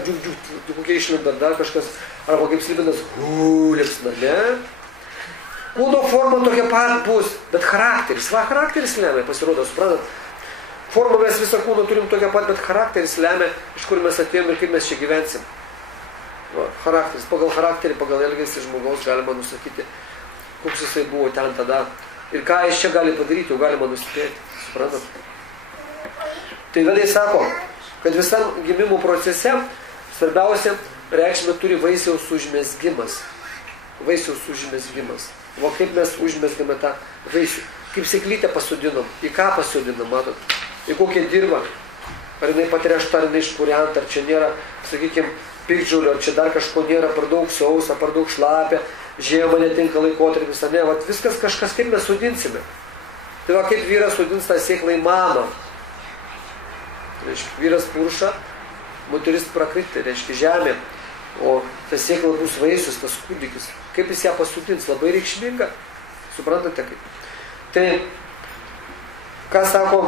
kokie išlinda, dar kažkas, arba kaip slibinas, liepsna, ne? Kūno forma tokia pat bus, bet charakteris lemia, pasirodo, suprantat? Formą mes visą kūną turim tokią pat, bet charakteris lemia, iš kur mes atėjom ir kaip mes čia gyvensim. Va, charakteris, pagal charakterį, pagal elgesį žmogaus galima nusakyti, koks jisai buvo ten tada. Ir ką jis čia gali padaryti, jau galima nuspėti, suprantat? Tai vedai sako, kad visam gimimo procese svarbiausia reikšmė turi vaisiaus užmezgimas. Vaisiaus užmezgimas. Va kaip mes užmezgame tą vaisių. Kaip sėklytę pasodinom, į ką pasodinom, matot? Į kokią dirvą. Ar jinai patrešta, ar jinai išpurenta, ar čia nėra, sakykime, piktžolių, ar čia dar kažko nėra, per daug sausa, per daug šlapia, žiemą netinka laikotarpis, ar ne, va viskas kažkas, kaip mes sodinsime. Tai va kaip vyras sodins tą sėklą į mamą. Reiškia, vyras purša, moteris prakriti, reiškia, žemė, o ta sėkla bus vaisius, tas kūdikis. Kaip jis ją pasodins, labai reikšminga. Suprantate kaip? Tai, ką sako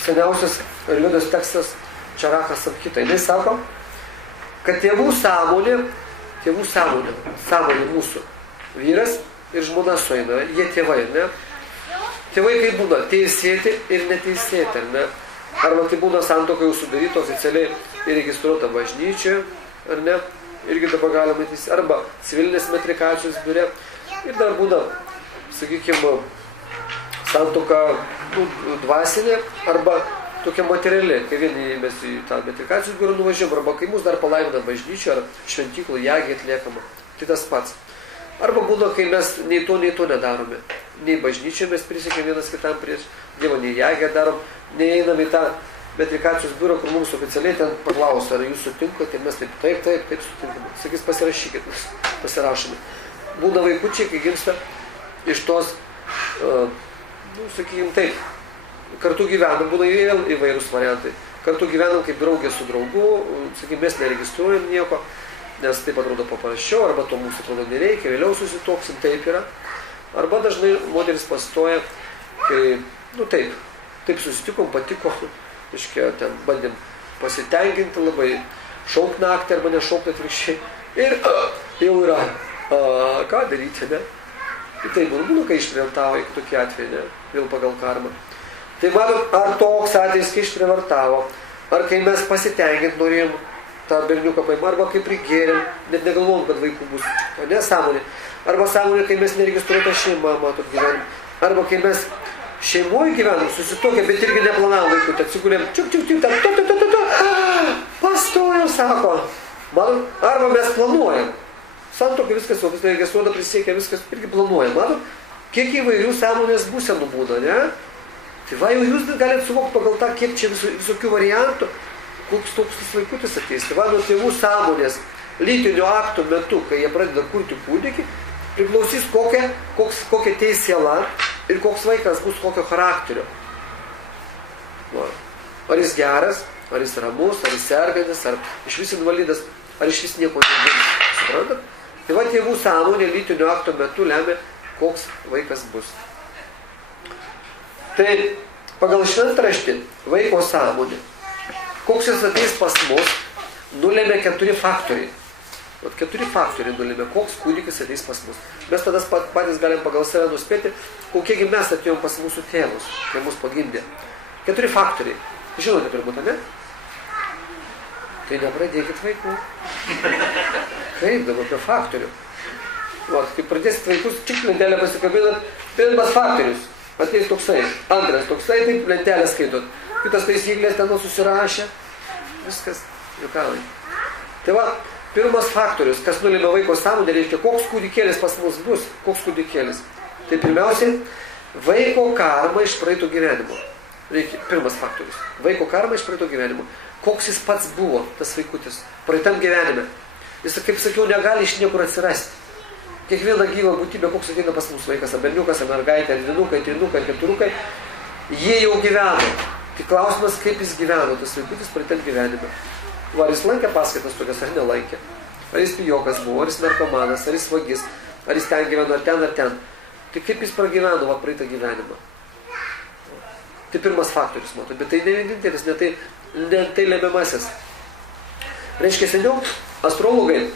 seniausias Ajurvedos tekstas Čaraka Samhita, jinai sako, kad tėvų sąmonė mūsų, vyras ir žmona sueina, jie tėvai, ne? Tėvai kaip būna, teisėti ir neteisėti, ne? Arba tai būna santuoka jau sudaryta oficialiai ir registruota bažnyčioje, ar ne? Irgi dabar galima teisėti. Arba civilinės metrikacijos biure. Ir dar būna, sakykime, santuoka dvasinė arba tokia materiali, kai vieni mes į tą metrikacijos biurą nuvažiuojam, arba kai mus dar palaimina bažnyčia ar šventyklų jagė atliekama. Tai tas pats. Arba būna, kai mes nei to nedarome. Nei bažnyčioje mes prisiekėm vienas kitam prieš Dievą, nei jagę darom, nei einam į tą metrikacijos biurą, kur mums oficialiai ten paklausia, ar jūs sutinkate, ir mes taip sutinkame. Sakys, pasirašykit, mes pasirašome. Būna vaikučiai, kai gimsta iš tos, sakykime taip, kartu gyvenam, būna vėl įvairūs variantai. Kartu gyvenam kaip draugė su draugu, sakykime, mes neregistruojam nieko, nes taip atrodo paprasčiau, arba to mūsų atrodo nereikia, vėliau susitoksim, taip yra. Arba dažnai moteris pastoja, kai, taip susitikom, patiko, iškia, ten bandėm pasitenkinti labai, šauk naktį arba nešaukti atvirkščiai. Ir jau yra, ką daryti, ne? Ir tai būna, kai išprievartavo, jeigu tokie atvejai, ne? Vėl pagal karmą. Tai matot, ar toks atvejis, kai išprievartavo, ar kai mes pasitenkint norėjom tą berniuką paimą, arba kai prigėrėm, net negalvom, kad vaikų bus, o ne sąmonė. Arba sąmonė, kai mes neregistruota šeima, matot, gyvenim. Arba kai mes šeimoje gyvenam, susitokę, bet irgi neplanavom vaikų, tai atsigulėm, pastojau, sako. Matot, arba mes planuojam. Santuokai viskas, o vis registruota prisiekia, viskas irgi planuojam. Matot, kiek įvairių sąmonės būsenų būna, ne? Tai va, jau jūs galite suvokti pagal tą, kiek čia visokių variantų, koks toks vaikutis ateis. Tai va, nuo tėvų sąmonės lytinio akto metu, kai jie pradeda kurti kūdikį, priklausys kokia teisėla ir koks vaikas bus kokio charakterio. Va. Ar jis geras, ar jis ramus, ar jis sergantis, ar iš vis invalidas, ar iš vis nieko nedarys. Suprantat? Tai va, tėvų sąmonė lytinio akto metu lemia, koks vaikas bus. Tai pagal šventraštį vaiko sąmonė, koks jis ateis pas mus, nulėmė 4 faktoriai. 4 faktoriai nulėmė, koks kūdikis ateis pas mus. Mes tada patys galim pagal save nuspėti, kokiegi mes atėjom pas mūsų tėvus, kai mus pagimdė. 4 faktoriai. Žinote, turbūt, ne? Tai nepradėkit vaikų. Kaip dabar apie faktorių? Va, kai pradėsit vaikus, tik lentelę pasikabinat, pirmas faktorius. Ateis toksai, antras toksai, taip lentelę skaitot. Kitas taisyklės ten susirašė. Viskas, juokauja. Tai va, pirmas faktorius, kas nulėmė vaiko sąmonę, reiškia, koks kūdikėlis pas mus bus, koks kūdikėlis. Tai pirmiausiai, vaiko karma iš praeito gyvenimo. Reikia, pirmas faktorius. Vaiko karma iš praeito gyvenimo. Koks jis pats buvo, tas vaikutis, praeitam gyvenime. Jis, kaip sakiau, negali iš niekur atsirasti. Kiekviena gyva būtybė, koks ateina pas mūsų vaikas, ar berniukas, ar mergaitė, ar dvynukai, trynukai, ar keturukai, jie jau gyveno. Tik klausimas, kaip jis gyveno, tas vaikutis praeitam gyvenime. Va, ar jis lankė paskaitas tokias, ar nelankė? Ar jis pijokas buvo, ar jis narkomanas, ar jis vagis, ar jis ten gyveno, ar ten. Tai kaip jis pragyveno, va, praeitą gyvenimą? Tai pirmas faktorius, mato, bet tai ne vienintelis, ne tai lemiamasis. Reiškia, seniau astrologai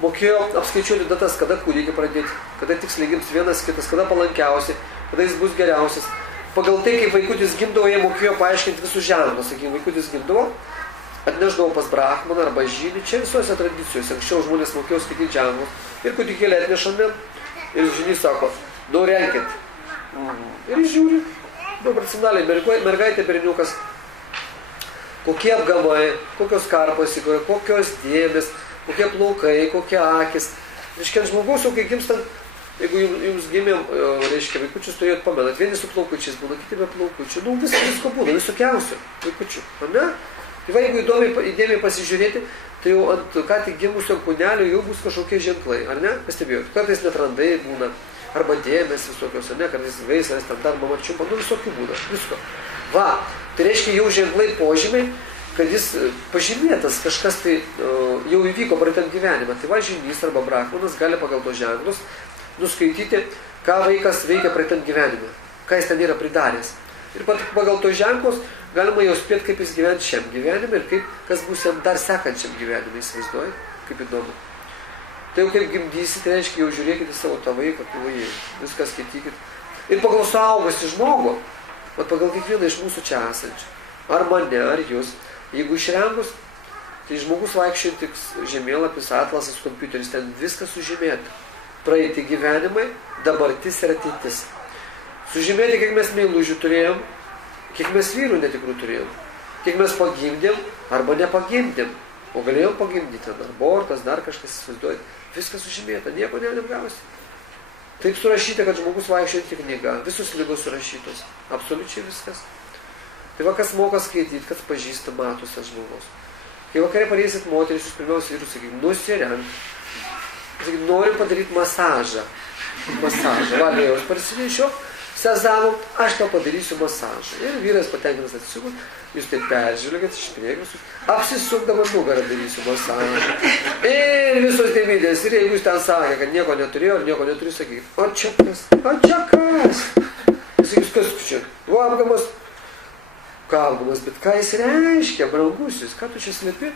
mokėjo apskaičiuoti datas, kada kūdikį pradėti, kada tiksliai gims vienas kitas, kada palankiausiai, kada jis bus geriausias. Pagal tai, kaip vaikutis gimdavo, jie mokėjo paaiškinti visus ženklus. Sakykime, vaikutis gimdavo, atneždavo pas brahmaną arba žydį, čia visose tradicijose. Anksčiau žmonės mokėjo skaityti ženklus. Ir kūdikėlį atnešame, ir žydys sako, renkit. Ir jis žiūri, proporcionaliai, mergaitė, berniukas, kokie apgamai, kokios karpos, kokios dėmės, kokie plaukai, kokie akis. Reiškia, žmogaus jau kai gimstant, jeigu jums gimėm, reiškia, vaikučius turėjot pamenat, vieni su plaukučiais būna, kiti be plaukučių. Visko būna, visokiausių vaikučių. Ne? Tai va, jeigu įdėmiai pasižiūrėti, tai jau ant ką tik gimusio kūnelio jau bus kažkokie ženklai, ar ne? Pastebėjot, kartais net randai būna, arba dėmės visokios, ar ne? Kartais veisaras, tam dar mama čiumpa, visokių būna, visko. Va, tai reiškia jau ženklai požymiai, kad jis pažymėtas, kažkas tai jau įvyko praeitam gyvenimą. Tai va, žynys arba brahmanas gali pagal tos ženklus nuskaityti, ką vaikas veikia praeitam gyvenime, ką jis ten yra pridaręs. Ir pagal tos ženklus galima jau spėti, kaip jis gyvens šiam gyvenime ir kas bus jam dar sekančiam gyvenime, įsivaizduoji, kaip įdomu. Tai jau kaip gimdysit, tai reiškia, jau žiūrėkite savo tą vaiką, viską skaitykit. Ir pagal suaugusį žmogų, pagal kiekvieną iš mūsų čia esančių, ar mane, ar jūs, jeigu išrengus, tai žmogus vaikščiantis žemėlapis, atlasas, kompiuteris, ten viskas sužymėta. Praeiti gyvenimai, dabartis ir ateitis. Sužymėti, kiek mes meilužių turėjom, kiek mes vyrų netikrų turėjom, kiek mes pagimdėm arba nepagimdėm, o galėjom pagimdyti, abortas, dar kažkas, įsivaizduojat, viskas sužymėta, nieko neapgausi. Taip surašyta, kad žmogus vaikščianti knyga, visus lygos surašytos, absoliučiai viskas. Tai va, kas moka skaityti, kas pažįsta, matosi žmogaus. Kai vakare parėsit moteris, jūs pirmiausia vyrus sakyk, nusirenk. Sakyk, noriu padaryti masažą. Va, vėjus parsinešio, sezamų, aš tau padarysiu masažą. Ir vyras patenkinas atsisukus, jūs taip peržiūrėkit iš priekio, apsisukdamas nugarą darysiu masažą. Ir visos tėvydės, ir jeigu jūs ten sakė, kad nieko neturėjo, nieko neturiu, sakykit, o čia kas? Sakys, kas čia? Apgamas, bet ką jis reiškia, brangusis, ką tu čia slepi?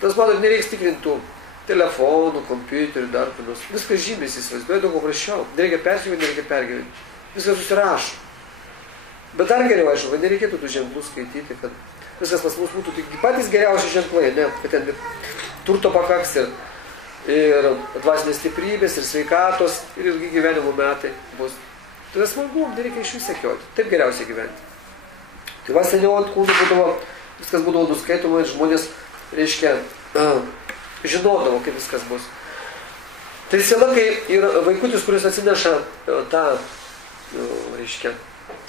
Tas, matot, nereiks tikrintų telefonų, kompiuterių, dar pinos. Viskas žymės įsivaizduoja, daug paprasčiau. Nereikia pergyventi. Viskas susirašo. Bet dar geriau, aišku, kad nereikėtų tų ženklų skaityti, kad viskas pas mus būtų tik patys geriausi ženklai, ne? Kad ten turto pakaks ir dvasinės stiprybės, ir sveikatos, ir ilgi gyvenimo metai bus. Tai smagu, nereikia iš jų sekioti. Taip geriausiai gyventi. Tai va, seniau ant kūnų būdavo, viskas būdavo nuskaitoma ir žmonės, reiškia, žinodavo, kaip viskas bus. Tai siela, kai yra vaikutis, kuris atsineša tą, reiškia,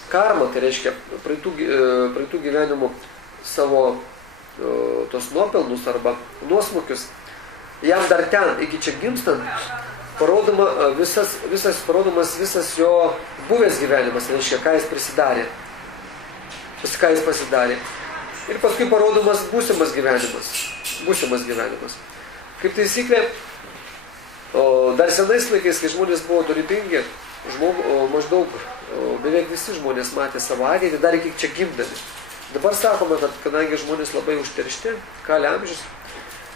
karmą, tai reiškia, praeitų gyvenimų savo tos nuopelnus arba nuosmukius, jam dar ten, iki čia gimstant, parodomas visas jo buvęs gyvenimas, reiškia, ką jis prisidarė, ką jis pasidarė. Ir paskui parodomas būsimas gyvenimas. Kaip taisyklė, dar senais laikais, kai žmonės buvo dorybingi, maždaug beveik visi žmonės matė savo ateitį, dar iki čia gimdami. Dabar sakome, kad kadangi žmonės labai užteršti, kalė amžius,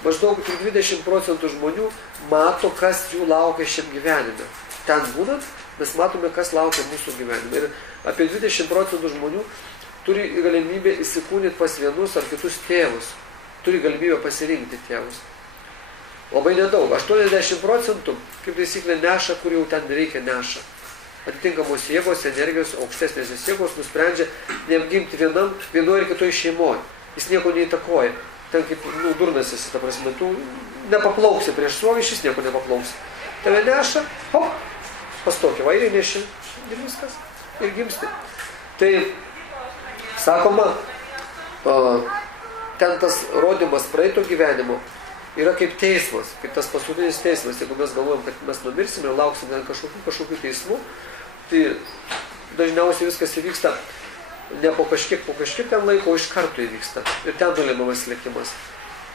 maždaug 20% žmonių mato, kas jų laukia šiam gyvenime. Ten būnant, mes matome, kas laukia mūsų gyvenime. Ir apie 20% žmonių turi galimybę įsikūnyti pas vienus ar kitus tėvus. Turi galimybę pasirinkti tėvus. Labai nedaug. 80%, kaip taisyklė, neša, kur jau ten reikia neša. Atitinkamos jėgos, energijos, aukštesnės jėgos nusprendžia neapgimti vienoje ir kitoje šeimoje. Jis nieko neįtakoja. Ten kaip, durnas esi, ta prasme, tu nepaplauksi prieš srovį, šis nieko nepaplauksi. Tave neša, hop, pastokė, va, ir neši, ir viskas, ir gimsti. Tai, sakoma, ten tas rodymas praeito gyvenimo yra kaip teismas, kaip tas paskutinis teismas. Jeigu mes galvojam, kad mes numirsime ir lauksime kažkokių teismų, tai dažniausiai viskas įvyksta ne po kažkiek ten laiko, iš karto įvyksta. Ir ten nulemamas likimas.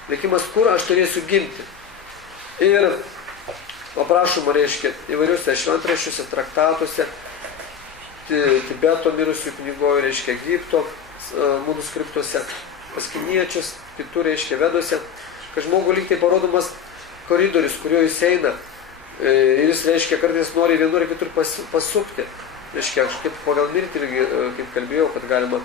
Likimas, kur aš turėsiu gimti. Ir aprašoma, reiškia, įvairiuose šventraščiuose, traktatuose, Tibeto mirusių knygoje, reiškia, Egipto manuskriptuose, pas kiniečius, kitur, reiškia, Veduose, kad žmogų lyg tai parodomas koridorius, kuriuo jis eina. Ir jis, reiškia, kartais nori vienur ir kitur pasukti. Reiškia, kaip pagal mirtį, kaip kalbėjau, kad galima,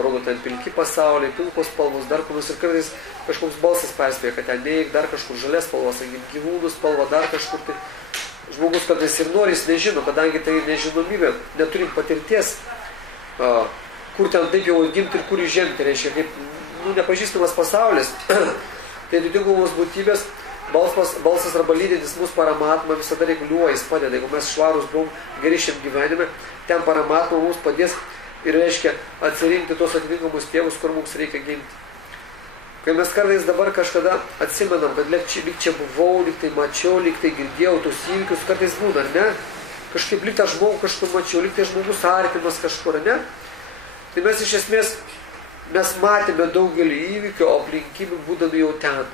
rodo ten pilki pasauliai, pilkos spalvos, dar kur ir kartais kažkoks balsas perspėja, kad ten neik, dar kažkur žalias spalvas, gyvūnų spalva, dar kažkur. Tai žmogus kartais ir nori, jis nežino, kadangi tai nežinomybė, neturim patirties, kur ten taip jau gimti ir kur įžengti, reiškia, kaip nepažįstamas pasaulis. Tai didingumos būtybės, balsas arba lydintis mūsų paramatma visada reguliuoja, jis padeda. Jeigu mes švarus buvom geri šiam gyvenime, ten paramatma mums padės ir reiškia atsirinkti tos atitinkamus tėvus, kur mums reikia gimti. Kai mes kartais dabar kažkada atsimenam, kad lyg čia buvau, lyg tai mačiau, lyg tai girdėjau tos įvykius, kartais būna, ar ne? Kažkaip lyg tą žmogų kažkur mačiau, lyg tai žmogus artimas kažkur, ar ne? Tai mes iš esmės, mes matėme daugelį įvykių, o aplinkybių būdami jau ten.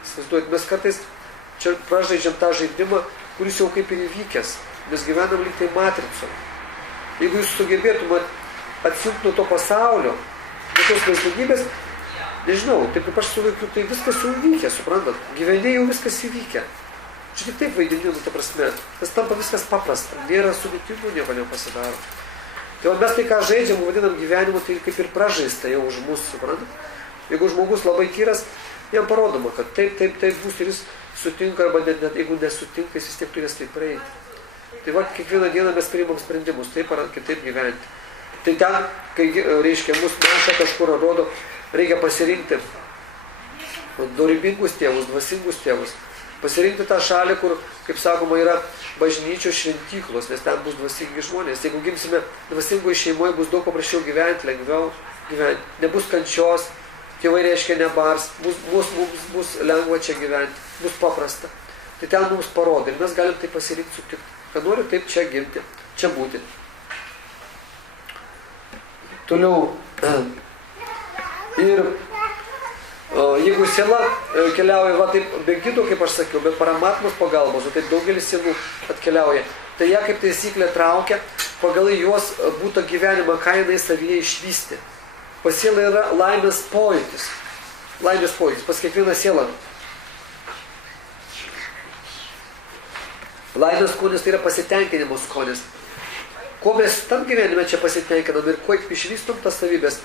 Įsivaizduojat, mes kartais čia pražaidžiam tą žaidimą, kuris jau kaip ir įvykęs. Mes gyvenam lyg tai matrico. Jeigu jūs sugebėtumėt atsijungti nuo to pasaulio, nuo tos vaizduogybės, nežinau, taip kaip aš suveikiu, tai viskas jau įvykę, suprantat? Gyvenė jau viskas įvykę. Čia tik taip vaidini, ta prasme. Tas tampa viskas paprasta. Nėra sudėtingų, nieko nepasidaro. Tai mes tai, ką žaidžiam, vadinam gyvenimu, tai kaip ir pražaista jau už mūsų, suprantat? Jeigu žmogus labai tyras, jam parodoma, kad taip bus ir jis sutinka, arba net jeigu nesutinka, jis vis tiek turės taip praeiti. Tai va, kiekvieną dieną mes priimam sprendimus, taip ar kitaip gyventi. Tai ten, kai, reiškia, mus neša kažkur rodo, reikia pasirinkti dorybingus tėvus, dvasingus tėvus. Pasirinkti tą šalį, kur, kaip sakoma, yra bažnyčios šventyklos, nes ten bus dvasingi žmonės. Jeigu gimsime dvasingoje šeimoje, bus daug paprasčiau gyventi, lengviau gyventi. Nebus kančios, tėvai reiškia nebars, bus lengva čia gyventi, bus paprasta. Tai ten mums parodo ir mes galim tai pasirinkti sutikti, kad noriu taip čia gimti, čia būti. Toliau. Ir jeigu siela keliauja, va taip, be gido, kaip aš sakiau, be paramatmos pagalbos, o taip daugelis sielų atkeliauja, tai ją kaip taisyklė traukia, pagal juos būtų gyvenimą, ką jinai savyje išvysti. Pas sielą yra laimės pojūtis. Laimės pojūtis, pas kiekvieną sielą. Laimės skonis tai yra pasitenkinimo skonis. Ko mes tam gyvenime čia pasitenkinam ir kuo išvystom tas savybės,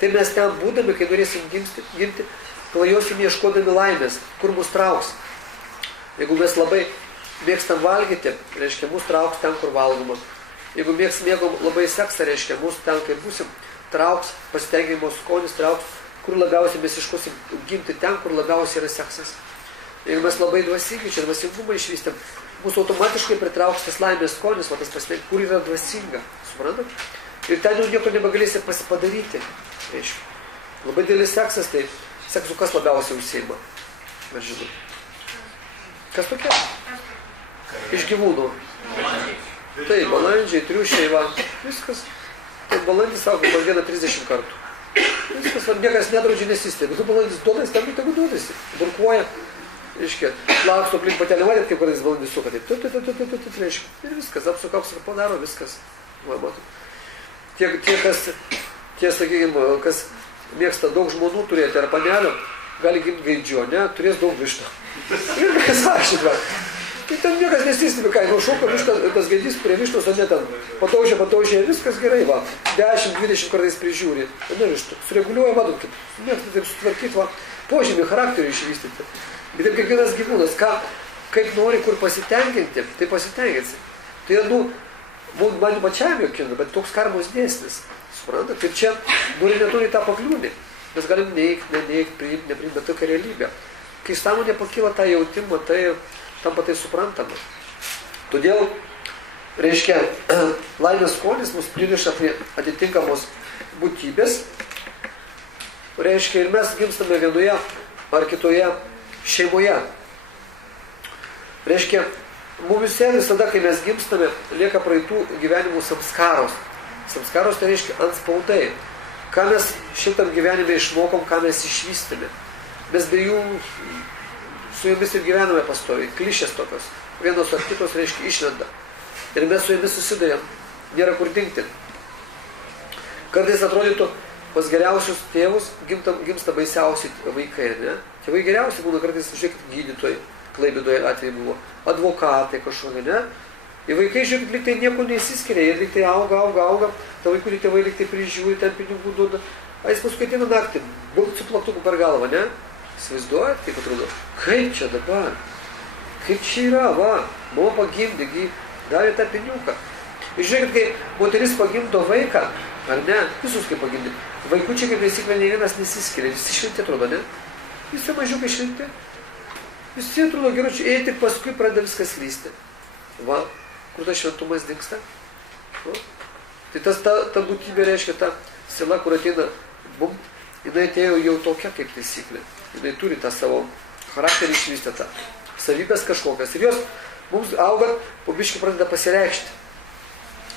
tai mes ten būdami, kai norėsim gimti, klajosim ieškodami laimės, kur mus trauks. Jeigu mes labai mėgstam valgyti, reiškia, mus trauks ten, kur valgoma. Jeigu mėgom labai seksą, reiškia, mus ten, kai būsim, trauks pasitenkinimo skonis, trauks, kur labiausiai mes iškosim gimti ten, kur labiausiai yra seksas. Jeigu mes labai dvasingi, čia dvasingumą išvystėm, mūsų automatiškai pritrauks tas laimės skonis, va tas pasitenkinimo, kur yra dvasinga, suprantat? Ir ten jau nieko nebegalėsi padaryti. Reiškia. Labai didelis seksas, tai seksu kas labiausiai užsiima? Mes žinom. Kas tokia? Iš gyvūnų. Tai balandžiai, triušiai, va. Viskas. Tai balandis sako, man vieną 30 kartų. Viskas, va, niekas nedraudžia nesistėbi. Tu balandis duodasi, tam tegu duodasi. Burkuoja. Reiškia, laksto aplink patelį, matėt, kaip kartais balandis suka. Taip, reiškia. Ir viskas, apsuka, padaro, viskas. Va, matom. Tie, sakykime, kas mėgsta daug žmonų turėti ar panelio, gali gimti gaidžio, ne? Turės daug vištų. Ir kas aš, va. Tai ten niekas nesistebi, ką, nušauka vištas, tas gaidys prie vištos, o ne ten pataužė, viskas gerai, va. 10-20 kartais prižiūri. Ne vištų. Sureguliuoja, matot, kaip mėgsta taip sutvarkyti, va. Požymį, charakterį išvystyti. Ir taip kiekvienas gyvūnas, kaip nori kur pasitenkinti, tai pasitenkinsi. Tai, man pačiam jokinga, bet toks karmos dėsnis. Suprantat? Ir čia neturi tą pakliūnį. Mes galim neneigt, priimti, nepriimti, bet tokia realybė. Kai sąmonė pakyla tą jautimą, tai tampa tai suprantama. Todėl, reiškia, laimės skonis mus pririša prie atitinkamos būtybės. Reiškia, ir mes gimstame vienoje ar kitoje šeimoje. Reiškia, mumise visada, kai mes gimstame, lieka praeitų gyvenimų samskaros. Samskaros tai reiškia anspaudai. Ką mes šitam gyvenime išmokom, ką mes išvystėme. Mes be jų su jomis ir gyvename pastoviai. Klišės tokios. Vienos ar kitos reiškia išlenda. Ir mes su jomis susiduriam. Nėra kur dingti. Kartais atrodytų, pas geriausius tėvus gimsta baisiausiai vaikai, ne? Tėvai geriausiai būna kartais, žiūrėkit, gydytojai. Klaibidoje atveju buvo. Advokatai kažkokie, ne? Ir vaikai, žiūrėkit, lyg tai nieko nesiskiria, jie lyg tai auga, ta vaikų tėvai lyg tai prižiūri, ten pinigų duoda. A jis paskui ateina naktį, bulk su plaktuku per galvą, ne? Įsivaizduojat, kaip atrodo? Kaip čia dabar? Kaip čia yra, va? Mama pagimdė, davė tą piniuką. Ir žiūrėkit, kai moteris pagimdo vaiką, ar ne? Visus kaip pagimdė. Vaikučiai kaip taisyklė ne vienas nesiskiria, visi šventi atrodo, ne? Visi mažiukai šventi. Visi atrodo geručiai, ir tik paskui pradeda viskas lysti. Va, kur tas šventumas dingsta? Va. Tai ta būtybė reiškia ta siela, kur ateina, jinai atėjo jau tokia kaip taisyklė. Jinai turi tą savo charakterį išvystytą, savybės kažkokias. Ir jos mums augant, po biškį pradeda pasireikšti.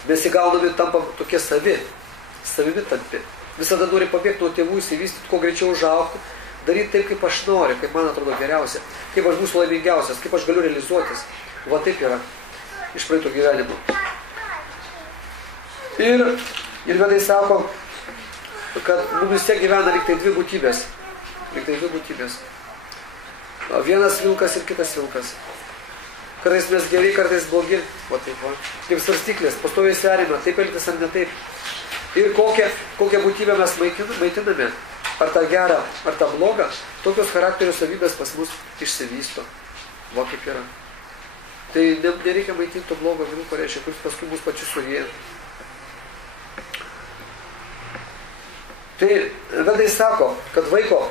Mes įgaunami tampam tokie savimi tampi. Visada nori pabėgti nuo tėvų, įsivystyti, kuo greičiau užaugti, daryti taip, kaip aš noriu, kaip man atrodo geriausia, kaip aš būsiu laimingiausias, kaip aš galiu realizuotis. Va taip yra iš praeito gyvenimo. Ir vienai sako, kad mumise gyvena lyg tai dvi būtybės. Vienas vilkas ir kitas vilkas. Kartais mes geri, kartais blogi. O taip, va. Kaip svarstyklės, pastoviai sverime, taip elgtis ar ne taip. Ir kokią būtybę mes maitiname, ar tą gerą, ar tą blogą, tokios charakterio savybės pas mus išsivysto. Va kaip yra. Tai nereikia maitinti to blogo vyruko, reiškia, kuris paskui mus pačius suryja. Tai vedai sako, kad vaiko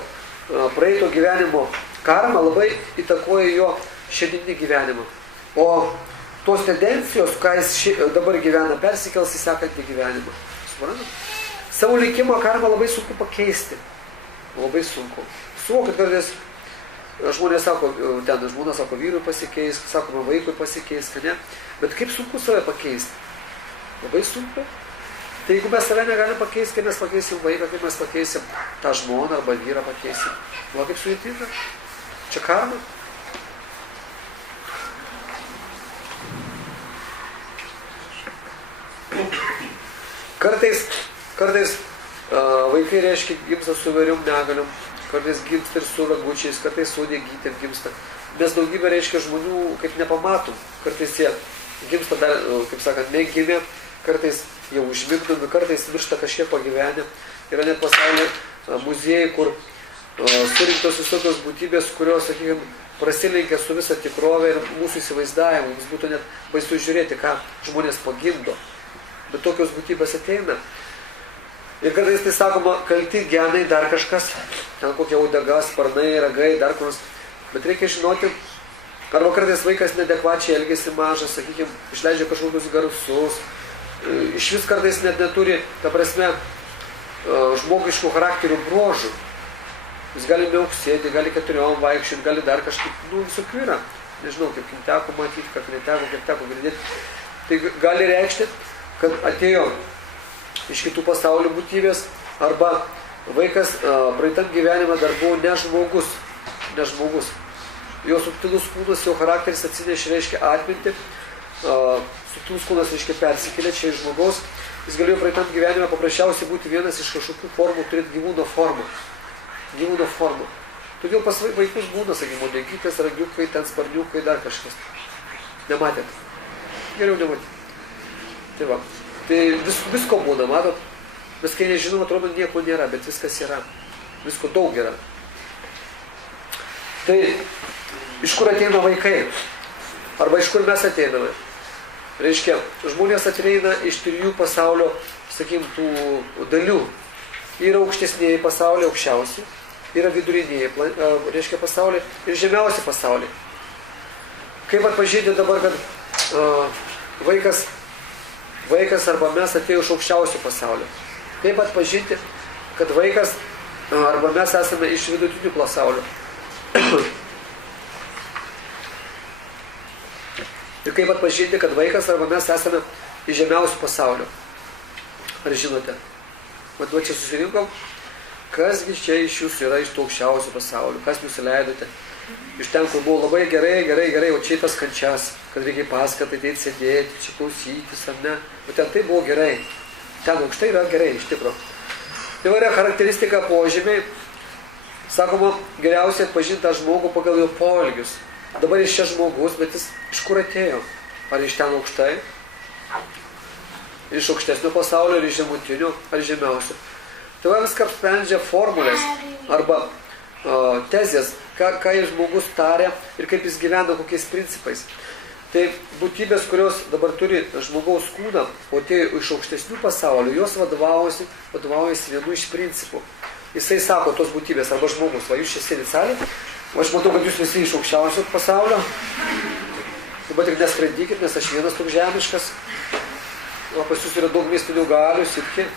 praeito gyvenimo karma labai įtakoja jo šiandieninį gyvenimą. O tos tendencijos, ką jis dabar gyvena, persikels į sekantį gyvenimą. Suprantate? Savo likimo karmą labai sunku pakeisti. Labai sunku. Suvokit, kartais žmonės sako, ten žmona sako, vyrui pasikeisk, sakoma, vaikui pasikeisk, ne? Bet kaip sunku save pakeisti? Labai sunku. Tai jeigu mes save negalim pakeisti, kai mes pakeisim vaiką, kai mes pakeisim tą žmoną arba vyrą pakeisim. Va kaip sudėtinga. Čia karma. Kartais vaikai, reiškia, gimsta su įvairiom negaliom, kartais gimsta ir su ragučiais, kartais su uodegytėm gimsta. Mes daugybę, reiškia, žmonių kaip nepamatom. Kartais jie gimsta dar, kaip sakant, negimė, kartais jau užmigdomi, kartais miršta kažkiek pagyvenę. Yra net pasaulyje muziejai, kur surinktos visokios būtybės, kurios, sakykime, prasilenkia su visa tikrovė ir mūsų įsivaizdavimu. Mums būtų net baisu žiūrėti, ką žmonės pagimdo. Bet tokios būtybės ateina. Ir kartais tai sakoma, kalti genai, dar kažkas, ten kokie uodega, sparnai, ragai, dar kur. Bet reikia žinoti, arba kartais vaikas neadekvačiai elgiasi mažas, sakykime, išleidžia kažkokius garsus, iš vis kartais net neturi, ta prasme, žmogiškų charakterių bruožų. Jis gali neauksėti, gali 4 vaikščioti, gali dar kažkaip, visokių yra. Nežinau, kaip teko matyti, kaip teko girdėti. Tai gali reikšti, kad atėjo iš kitų pasaulio būtybės, arba vaikas praeitam gyvenime dar buvo ne žmogus. Jo subtilus kūnas, jo charakteris atsinešė, reiškia, atmintį. Subtilus kūnas, reiškia, persikėlė čia iš žmogaus. Jis galėjo praeitam gyvenime paprasčiausiai būti vienas iš kažkokių formų, turėti gyvūno formą. Todėl pas vaikus būna, sakykime, uodegytės, ragiukai, ten sparniukai, dar kažkas. Nematėt? Geriau nematėt. Tai va, tai visko būna, matot, mes kai nežinom, atrodo, nieko nėra, bet viskas yra, visko daug yra. Tai iš kur ateina vaikai? Arba iš kur mes ateiname? Reiškia, žmonės ateina iš 3 pasaulio, sakykim, tų dalių. Yra aukštesnėje pasaulyje, aukščiausi, yra vidurinėje, reiškia, pasaulyje ir žemiausi pasaulyje. Kaip atpažinti dabar, kad vaikas arba mes atėjo iš aukščiausių pasaulio. Kaip atpažinti, kad vaikas arba mes esame iš vidutinių pasaulio. Ir kaip atpažinti, kad vaikas arba mes esame iš žemiausių pasaulio. Ar žinote? Vat čia susirinkom, kasgi čia iš jūsų yra iš tų aukščiausių pasaulio, kas nusileidote. Iš ten, kur buvo labai gerai, o čia tas kančias, kad reikia paskatai, ateiti sėdėti, čia klausytis, ar ne. Bet ten tai buvo gerai. Ten aukštai yra gerai, iš tikro. Tai yra charakteristika požymiai. Sakoma, geriausiai atpažinti tą žmogų pagal jo poelgius. Dabar iš čia žmogus, bet jis iš kur atėjo? Ar iš ten aukštai? Iš aukštesnio pasaulio, ar iš žemutinio, ar žemiausio. Tai va viską sprendžia formulės arba tezės, ką jis žmogus tarė ir kaip jis gyvena, kokiais principais. Tai būtybės, kurios dabar turi žmogaus kūną, o tie iš aukštesnių pasaulių, jos vadovaujasi vienu iš principų. Jisai sako tos būtybės arba žmogus, va jūs čia sėdit salė, aš matau, kad jūs visi iš aukščiausio pasaulio, dabar tik neskraidykit, nes aš vienas toks žemiškas, o pas jūs yra daug mistinių galių, sitki.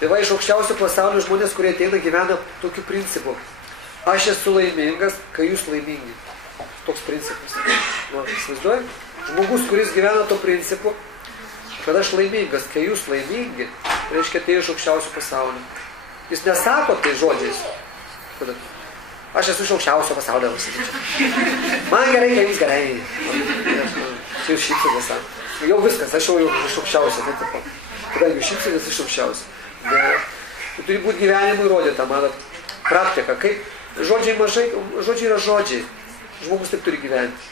Tai va iš aukščiausio pasaulio žmonės, kurie ateina, gyvena tokiu principu. Aš esu laimingas, kai jūs laimingi. Toks principas. Va, įsivaizduojam? Žmogus, kuris gyvena to principu, kad aš laimingas, kai jūs laimingi, reiškia tai iš aukščiausio pasaulio. Jis nesako tai žodžiais. Kada? Aš esu iš aukščiausio pasaulio. Man gerai, kai jums gerai. Čia jūs šypsitės. Jau viskas, aš jau iš aukščiausio. Kada jūs šypsitės iš aukščiausio. Tai turi būti gyvenimui įrodyta, manot, praktika. Kaip žodžiai mažai, žodžiai yra žodžiai. Žmogus taip turi gyventi.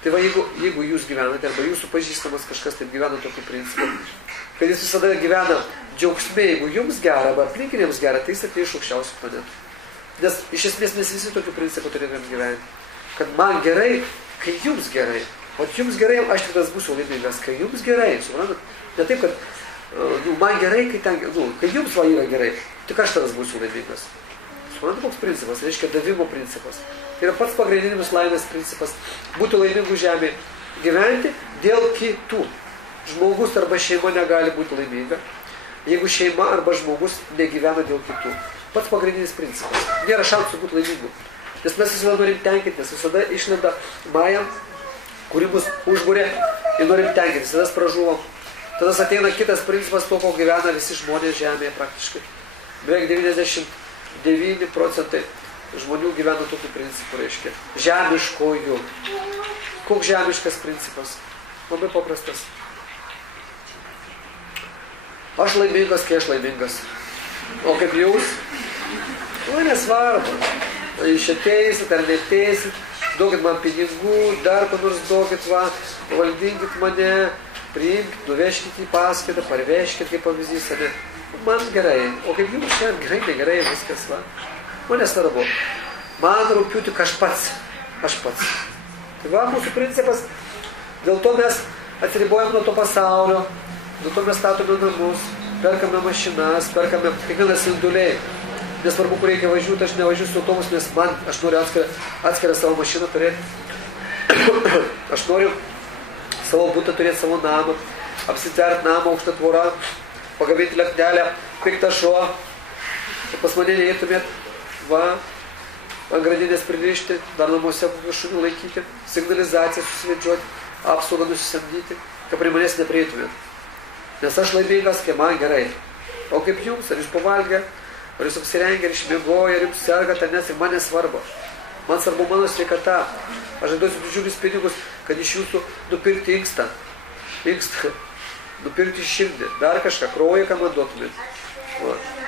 Tai va, jeigu jūs gyvenate, arba jūsų pažįstamas kažkas taip gyvena tokiu principu, kad jis visada gyvena džiaugsme, jeigu jums gera, arba aplinkiniams gera, tai jis atėjo iš aukščiausių planetų. Nes iš esmės mes visi tokiu principu turėtumėm gyventi. Kad man gerai, kai jums gerai. O jums gerai, aš tik tas būsiu laimingas, kai jums gerai, suprantat? Ne taip, kad man gerai, kai jums va yra gerai, tik aš tada būsiu laimingas. Suprantat, koks principas? Reiškia davimo principas. Tai yra pats pagrindinis laimės principas. Būti laimingų žemėje. Gyventi dėl kitų. Žmogus arba šeima negali būti laiminga, jeigu šeima arba žmogus negyvena dėl kitų. Pats pagrindinis principas. Nėra šansų būti laimingu. Nes mes visada norim tenkintis, visada išlenda Maja, kuri mus užbūrė ir norim tenkintis. Tada pražuvom. Tada ateina kitas principas, to, ko gyvena visi žmonės žemėje praktiškai. Beveik 99% žmonių gyvena tokiu principu, reiškia. Žemiškojų. Koks žemiškas principas? Labai paprastas. Aš laimingas, kai aš laimingas. O kaip jūs? O nesvarbu. Iš ateisit ar neteisit, duokit man pinigų, dar ko nors duokit, va, valdinkit mane, priimkit, nuveškit į paskaitą, parveškit kaip pavyzdys, ne? Man gerai. O kaip jums šiandien gerai, negerai, viskas, va. Man nesvarbu. Man rūpiu tik aš pats. Tai va, mūsų principas, dėl to mes atsiribojam nuo to pasaulio, dėl to mes statome namus, perkame mašinas, perkame kiekvienas individualiai. Nesvarbu, kur reikia važiuoti, aš nevažiuosiu autobus, nes aš noriu atskirą savo mašiną turėti. Aš noriu savo butą turėti, savo namą, apsitvert namą, aukštą tvorą, pagaminti lektelę, piktą šuo, pas mane neįtumėt, va, ant grandinės pririšti, dar namuose šunių laikyti, signalizaciją susivedžioti, apsaugą nusisamdyti, kad prie manęs neprieitumėt. Nes aš laimingas, kai man gerai. O kaip jums, ar jūs pavalgę, ar jūs apsirengę, ar išmiegoję, ar jums sergate, nes ir man nesvarbu. Man svarbu mano sveikata. Aš duosiu didžiulius pinigus, kad iš jūsų nupirkti inkstą, nupirkti širdį, dar kažką, kraują, ką man duotumėt.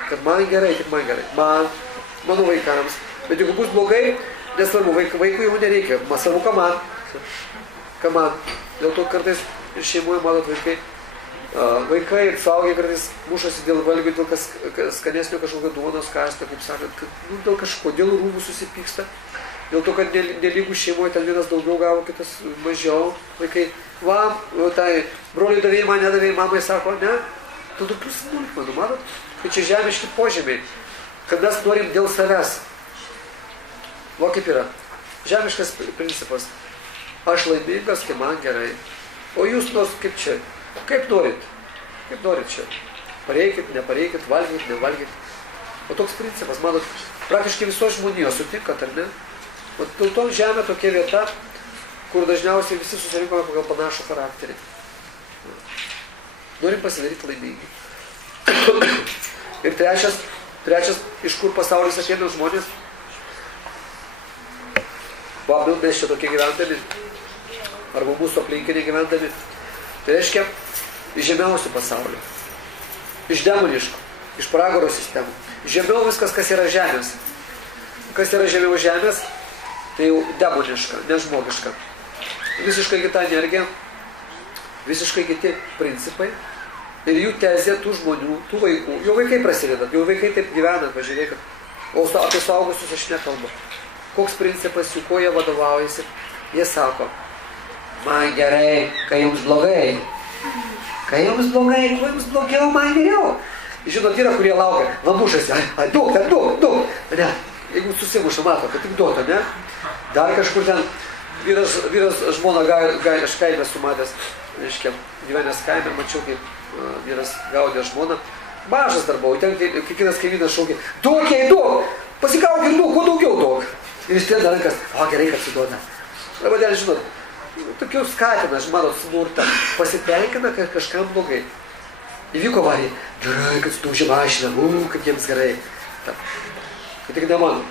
Kad man gerai, tik man gerai. Mano vaikams. Bet jeigu bus blogai, nesvarbu, vaikų jau nereikia. Svarbu, ką man. Dėl to kartais šeimoje, matot, vaikai ir suaugę kartais mušasi dėl valgių, dėl skanesnio kažkokio duonos kąsto, kaip sakant, dėl kažko, dėl rūbų susipyksta, dėl to, kad nelygų šeimoje ten vienas daugiau gavo, kitas mažiau. Vaikai, tai broliui davėjai, man nedavėjai, mamai sako, ne, tu tokių smulkmenų, matot, kad čia žemiški požemiai, kad mes norim dėl savęs. Va kaip yra, žemiškas principas, aš laimingas, kai man gerai, o jūs nors kaip čia. Kaip norit čia. Pareikit, nepareikit, valgykit, nevalgykit. O toks principas, manot, praktiškai visos žmonijos sutinkat, ar ne? O dėl to žemė tokia vieta, kur dažniausiai visi susirinkome pagal panašų charakterį. Norim pasidaryti laimingi. Ir trečias, iš kur pasaulis ateina žmonės? Mes čia tokie gyvendami, arba mūsų aplinkiniai gyvendami. Tai reiškia, iš žemiausių pasaulio, iš demoniškų, iš pragaro sistemų. Žemiau viskas, kas yra žemės. Kas yra žemiau žemės, tai jau demoniška, nežmogiška. Visiškai kita energija, visiškai kiti principai. Ir jų tezė tų žmonių, tų vaikų, jau vaikai prasideda, jau vaikai taip gyvena, pažiūrėkit. O apie suaugusius aš nekalbu. Koks principas, jų ko jie vadovaujasi? Jie sako, man gerai, kai jums blogai. Kai jums blogai, kai jums blogiau, man geriau. Žinot, yra, kurie laukia, lamušasi, duok. Ne, jeigu susimuša, mato, kad tik duoto, ne? Dar kažkur ten vyras žmona, aš kaime sumatęs, reiškia, gyvenęs kaime, mačiau, kaip vyras gaudė žmoną. Mažas dar buvo, ten kiekvienas kaimynas šaukė, duok, pasikauk ir duok, kuo daugiau duok. Ir jis ten rankas, gerai, kad suduoda. Arba ten, žinot, tokių skatina, žmonot, smurtą, pasitenkina, kad kažkam blogai. Įvyko avarija, gerai, kad sudaužė mašiną, kaip jiems gerai. Kad tik ne man.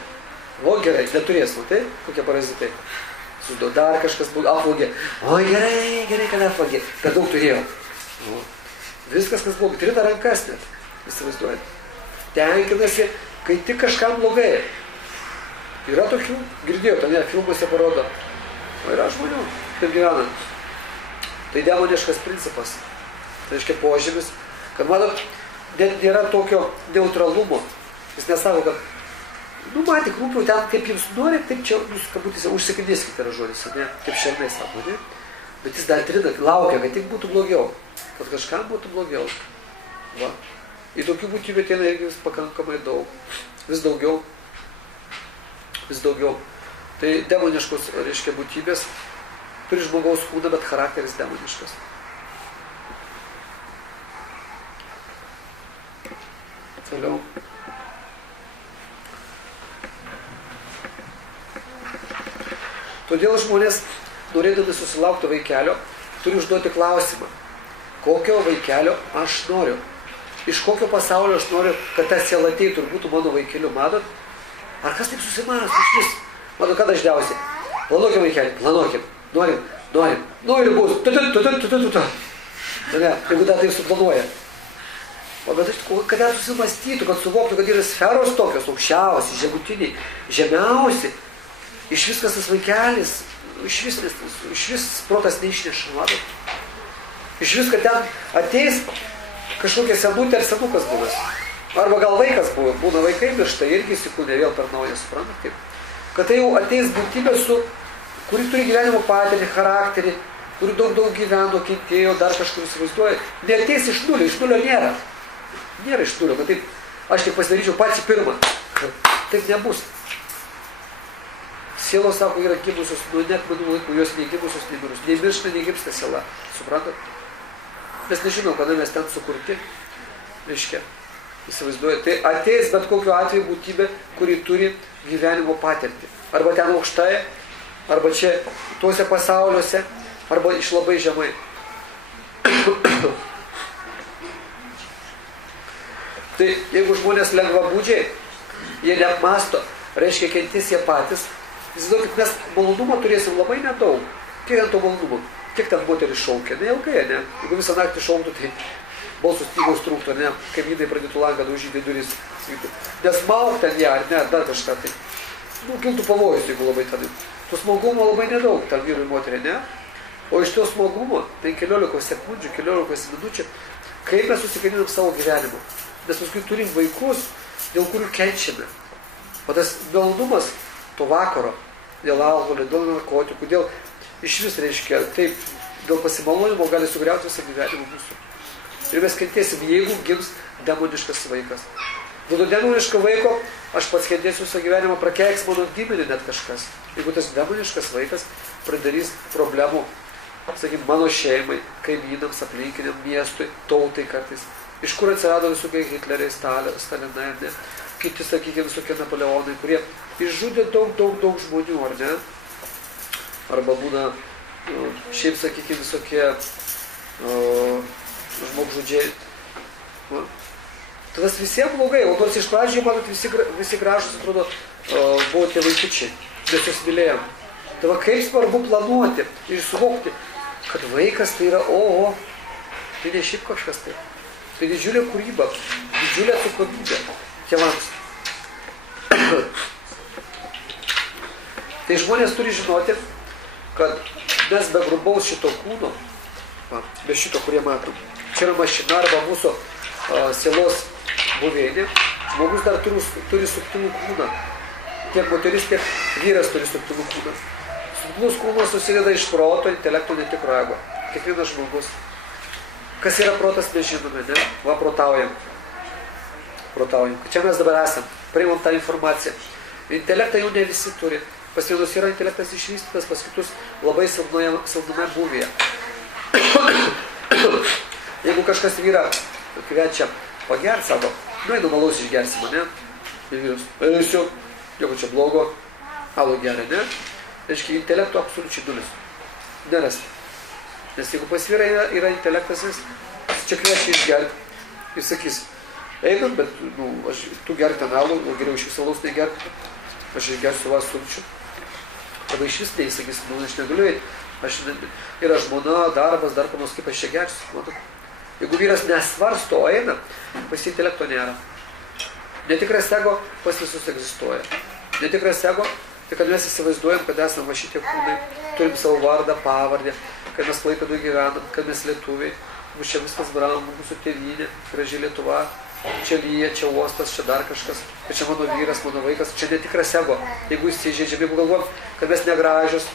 O gerai, neturės, tai kokie parazitai. Dar kažkas apvogė. O gerai, kad apvogė. Per daug turėjo. Viskas, kas blogai. Trina rankas net. Įsivaizduojat. Tenkinasi, kai tik kažkam blogai. Yra tokių, girdėjote, ne, filmuose parodo. O yra žmonių. taip gyvena. Tai demoniškas principas. Tai reiškia požymis, kad matot, nėra tokio neutralumo. Jis nesako, kad man tik rūpiau ten, kaip jums nori, taip čia jūs kabutėse užsikrinėskite yra žodis, ne? Kaip šernai sako, ne? Bet jis dar trina, laukia, kad tik būtų blogiau. Kad kažkam būtų blogiau. Va. Į tokių būtybių ateina irgi vis pakankamai daug. Vis daugiau. Vis daugiau. Tai demoniškos, reiškia, būtybės turi žmogaus kūną, bet charakteris demoniškas. Toliau. Todėl žmonės, norėdami susilaukti vaikelio, turi užduoti klausimą. Kokio vaikelio aš noriu? Iš kokio pasaulio aš noriu, kad ta siela ateitų ir būtų mano vaikeliu? Matot? Ar kas taip susimąsto iš vis? Matot, ką dažniausiai? Planuokim vaikelį, planuokim. Norim bus. Jeigu tą taip suplanuoja. O bet kad ten susimastytų, kad suvoktų, kad yra sferos tokios, aukščiausi, žemutiniai, žemiausi. Iš viskas tas vaikelis, iš vis protas neišneša, matot. Iš vis, kad ten ateis kažkokia senutė ar senukas buvęs. Arba gal vaikas buvo, būna vaikai miršta, irgi įsikūnė vėl per naują, suprantat kaip. Kad tai jau ateis būtybė kuri turi gyvenimo patirtį, charakterį, kuri daug gyveno, kentėjo, dar kažkur įsivaizduoja. Neateis iš nulio nėra. Nėra iš nulio, kad taip, aš tik pasidaryčiau patį pirmą. Taip nebus. Sielos, sako, yra gimusios, nuo net manų laikų, jos nei gimusios, nei mirus. Nei miršta, nei gimsta siela. Suprantat? Mes nežinom, kada mes ten sukurti. Reiškia, įsivaizduoja. Tai ateis bet kokiu atveju būtybė, kuri turi gyvenimo patirtį. Arba ten aukštai, arba čia tuose pasauliuose, arba iš labai žemai. Tai jeigu žmonės lengvabūdžiai, jie neapmasto, reiškia kentės jie patys. Įsivaizduokit, mes malonumo turėsim labai nedaug. Kiek ten to malonumo? Kiek ten moteris šaukia? Neilgai, ne? Jeigu visą naktį šauktų, tai balsų stygaus trūktų, ne? Kaimynai pradėtų langą daužyti duris. Nesmauk ten ją, ar ne? Dar kažką tai. Kiltų pavojus, jeigu labai ten. To smagumo labai nedaug, tam vyrui moteriai, ne? O iš to smagumo, tai 15 sekundžių, 15 minučių, kaip mes susigadinam savo gyvenimą. Nes paskui turim vaikus, dėl kurių kenčiame. O tas malonumas to vakaro, dėl alkoholio, dėl narkotikų, dėl iš vis reiškia, taip, dėl pasimalonimo gali sugriauti visą gyvenimą mūsų. Ir mes kentėsim, jeigu gims demoniškas vaikas. Dėl demoniško vaiko aš pats kentėsiu visą gyvenimą, prakeiks mano giminį net kažkas. Jeigu tas demoniškas vaikas pridarys problemų, sakykim, mano šeimai, kaimynams, aplinkiniam miestui, tautai kartais. Iš kur atsirado visokie Hitleriai, Stalinai, ne? Kiti, sakykime, visokie Napoleonai, kurie išžudė daug žmonių, ar ne? Arba būna, šiaip, sakykime, visokie žmogžudžiai. Tas visiems blogai, o nors iš pradžių, matot, visi gražus, atrodo, buvo tie vaikučiai, mes juos mylėjom. Tai va, kaip svarbu planuoti ir suvokti, kad vaikas tai yra, tai ne šiaip kažkas tai. Tai didžiulė kūryba, didžiulė atsakomybė tėvams. Tai žmonės turi žinoti, kad mes be grubaus šito kūno, be šito, kurie matom, čia yra mašina arba mūsų sielos buveinė, žmogus dar turi subtilų kūną. Tiek moteris, tiek vyras turi subtilų kūną. Subtilus kūnas susideda iš proto, intelekto, netikro ego. Kiekvienas žmogus. Kas yra protas, mes žinome, ne? Va, protaujam. Čia mes dabar esam. Priimam tą informaciją. Intelektą jau ne visi turi. Pas vienus yra intelektas išvystytas, pas kitus labai silpname būvyje. Jeigu kažkas vyrą kviečia pagert, sako, einu malaus išgersim, ne? Ir vyrus, eisiu, nieko čia blogo, alų gerai, ne? Reiškia, intelekto absoliučiai nulis. Nerasti. Nes jeigu pas vyrą yra intelektas, jis čia kviečia išgerti. Jis sakys, einam, bet tu gerti ten alų, o geriau iš viso alaus negerti. Aš išgersiu vas sulčių. Arba iš vis neįsakys, aš negaliu eiti. Yra žmona, darbas, dar panos, kaip aš čia gersiu. Matot? Jeigu vyras nesvarsto, o eina, pas intelekto nėra. Netikras ego pas visus egzistuoja. Netikras ego Tai kad mes įsivaizduojam, kad esame va šitie kūnai, turim savo vardą, pavardę, kad mes Klaipėdoje gyvenam, kad mes lietuviai, mūsų čia viskas brangu, mūsų tėvynė, graži Lietuva, čia lyja, čia uostas, čia dar kažkas, kad čia mano vyras, mano vaikas, čia netikras ego. Jeigu įsižeidžiam, jeigu galvojam, kad mes negražios,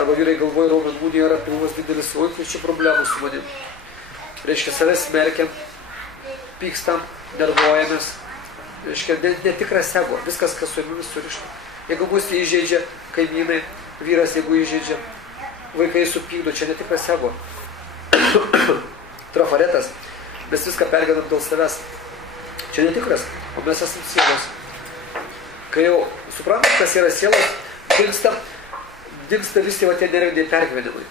arba vyrai galvoja, raumenų nėra, pilvas didelis, oi, tai čia problemų su manim. Reiškia, save smerkiam, pykstam, nervuojamės. Reiškia, netikras ego, viskas, kas su jumis surišta. Jeigu mus įžeidžia kaimynai, vyras, jeigu įžeidžia, vaikai supykdo, čia netikras ego. Trafaretas, mes viską pergyvenam dėl savęs. Čia netikras, o mes esam sielos. Kai jau suprantam, kas yra sielos, dingsta visi tie nerviniai pergyvenimai.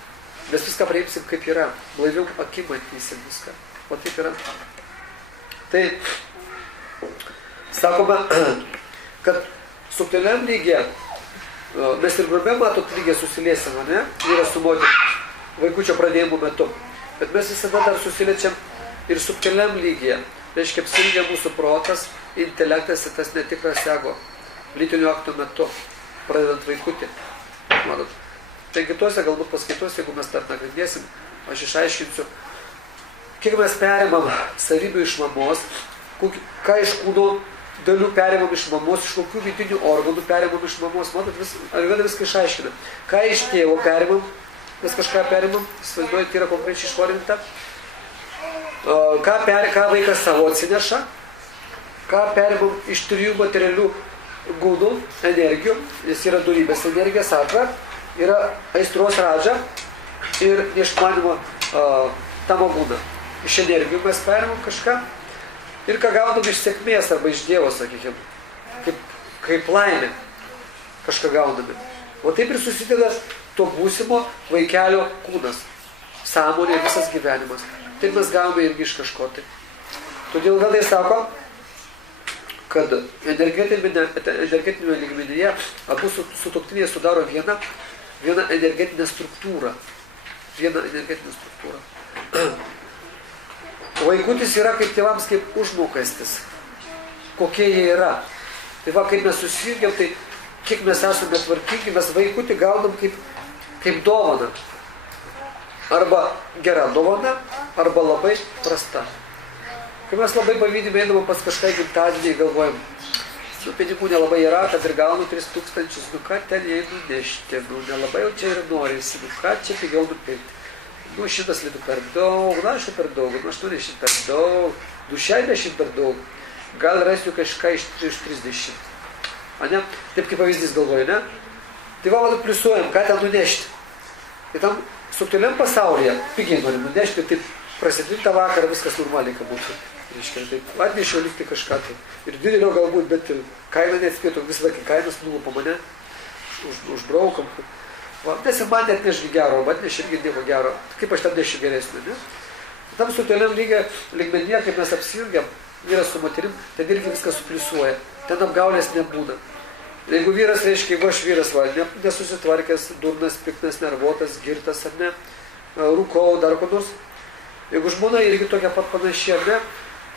Mes viską priimsim kaip yra, blaiviau akim matysim viską. O taip yra. Tai sakome, kad subtiliam lygyje, mes ir grubiam matot lygiai susiliesim, ne? Vyras su moterim, vaikučio pradėjimų metu. Bet mes visada dar susiliečiam ir subtiliam lygyje. Reiškia, apsilgia mūsų protas, intelektas ir tas netikras ego. Lytinio akto metu, pradedant vaikutį. Matot. Tai kitose galbūt paskaitose, jeigu mes dar nagrinėsim, aš išaiškinsiu, kiek mes perimam savybių iš mamos, ką iš kūno dalių perimam iš mamos, iš kokių vidinių organų perimam iš mamos. Matot, Ajurveda viską išaiškina. Ką iš tėvo perimam, mes kažką perimam, įsivaizduojate, yra konkrečiai išvardinta. Ką vaikas savo atsineša, ką perimam iš 3 materialių gūdų, energijų, jis yra durybės energija, sakra, yra aistros radža ir neišmanimo tamo gūdą. Iš energijų mes perimam kažką. Ir ką gaunam iš sėkmės arba iš Dievo, sakykime, kaip laimė kažką gauname. O taip ir susideda to būsimo vaikelio kūnas, sąmonė, visas gyvenimas. Taip mes gauname irgi iš kažko. Tai. Todėl Vedai sako, kad energetinėme lygmenyje abu sutuoktiniai sudaro vieną energetinę struktūrą. Vieną energetinę struktūrą. Vaikutis yra kaip tėvams kaip užmokestis, kokie jie yra. Tai va, kaip mes susijungiam, tai kiek mes esame tvarkingi, mes vaikutį gaunam kaip dovaną. Arba gera dovana, arba labai prasta. Kai mes labai pavydime, eidama pas kažką gimtadienį, galvojam, pinigų nelabai yra, tad ir gaunu 3000, nu ką ten jai nunešti, nu nelabai jau čia ir norisi, nu ką čia pigiau nupirkti. Nu 100 litų per daug, na aš per daug, nu 80 per daug, 260 per daug, gal rasiu kažką iš 30. Ane? Taip kaip pavyzdys galvoju, ne? Tai va, pliusuojam, ką ten nunešti. Tai tam subtiliam pasaulyje pigiai norim nunešti, taip prasidintą vakarą viskas normaliai, kad būtų. Reiškia, taip atnešiau likti kažką tai. Ir didelio galbūt, bet kainą neatspėtų, visą laiką kainas nulupo mane, užbraukam. Nes ir man atnešgi gero, arba atneš irgi nieko gero. Kaip aš tam nešiu geresnį, ne? Tam subtiliam lygmenyje, kaip mes apsijungiam, vyras su moterim, ten irgi viskas supliusuoja. Ten apgaulės nebūna. Jeigu vyras, reiškia, jeigu aš vyras, nesusitvarkęs, durnas, piktas, nervuotas, girtas, ar ne, rūkau, dar ko nors. Jeigu žmona irgi tokia pat panaši, ar ne,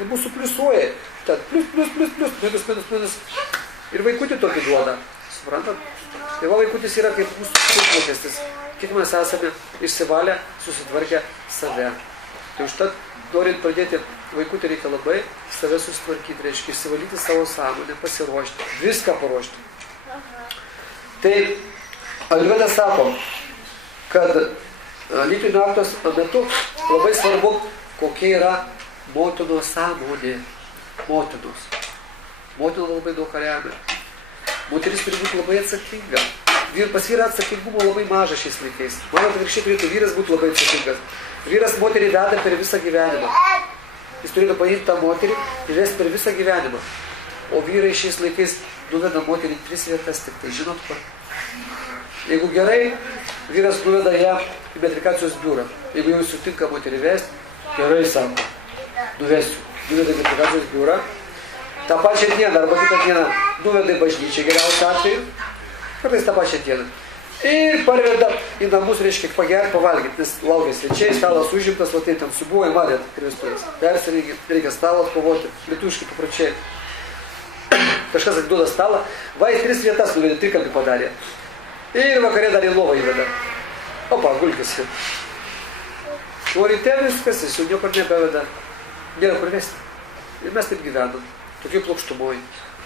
tai mūsų pliusuoja. Ten minus. Ir vaikutį tokį duoda. Suprantat? Tai va, vaikutis yra kaip mūsų užmokestis. Kiek mes esame išsivalę, susitvarkę save. Tai užtat, norint pradėti vaikutį, reikia labai save susitvarkyti, reiškia išsivalyti savo sąmonę, pasiruošti, viską paruošti. Tai Ajurveda sako, kad lytinio aktos metu labai svarbu, kokia yra motinos sąmonė. Motinos. Motina labai daug ką remia. Moteris turi būti labai atsakinga. Pas vyrą atsakingumo labai maža šiais laikais. Manau, kad šiaip turėtų vyras būti labai atsakingas. Vyras moterį veda per visą gyvenimą. Jis turėtų paimti tą moterį ir vesti per visą gyvenimą. O vyrai šiais laikais nuveda moterį 3 vietas, tik tai žinot kur. Jeigu gerai, vyras nuveda ją į metrikacijos biurą. Jeigu jau sutinka moterį vesti, gerai sako, nuvesiu. Nuveda į metrikacijos biurą. tą pačią dieną arba kitą dieną nuveda į bažnyčią geriausiu atveju, kartais tą pačią dieną. Ir parveda į namus, reiškia, pagerti, pavalgyti, nes laukia svečiai, stalas užimtas, va tai ten subuvo, matėt, Kristus. Persirengė, reikia stalą atkovoti, lietuviškai papračiai. kažkas atiduoda stalą, va, į 3 vietas nuvedė, 3 kampį padarė. Ir vakarė dar į lovą įveda. Opa, gulkis. O ryte viskas, jis jau niekur nebeveda. Nėra kur vesti. Ir mes taip gyvenam. Tokiu plokštumoj.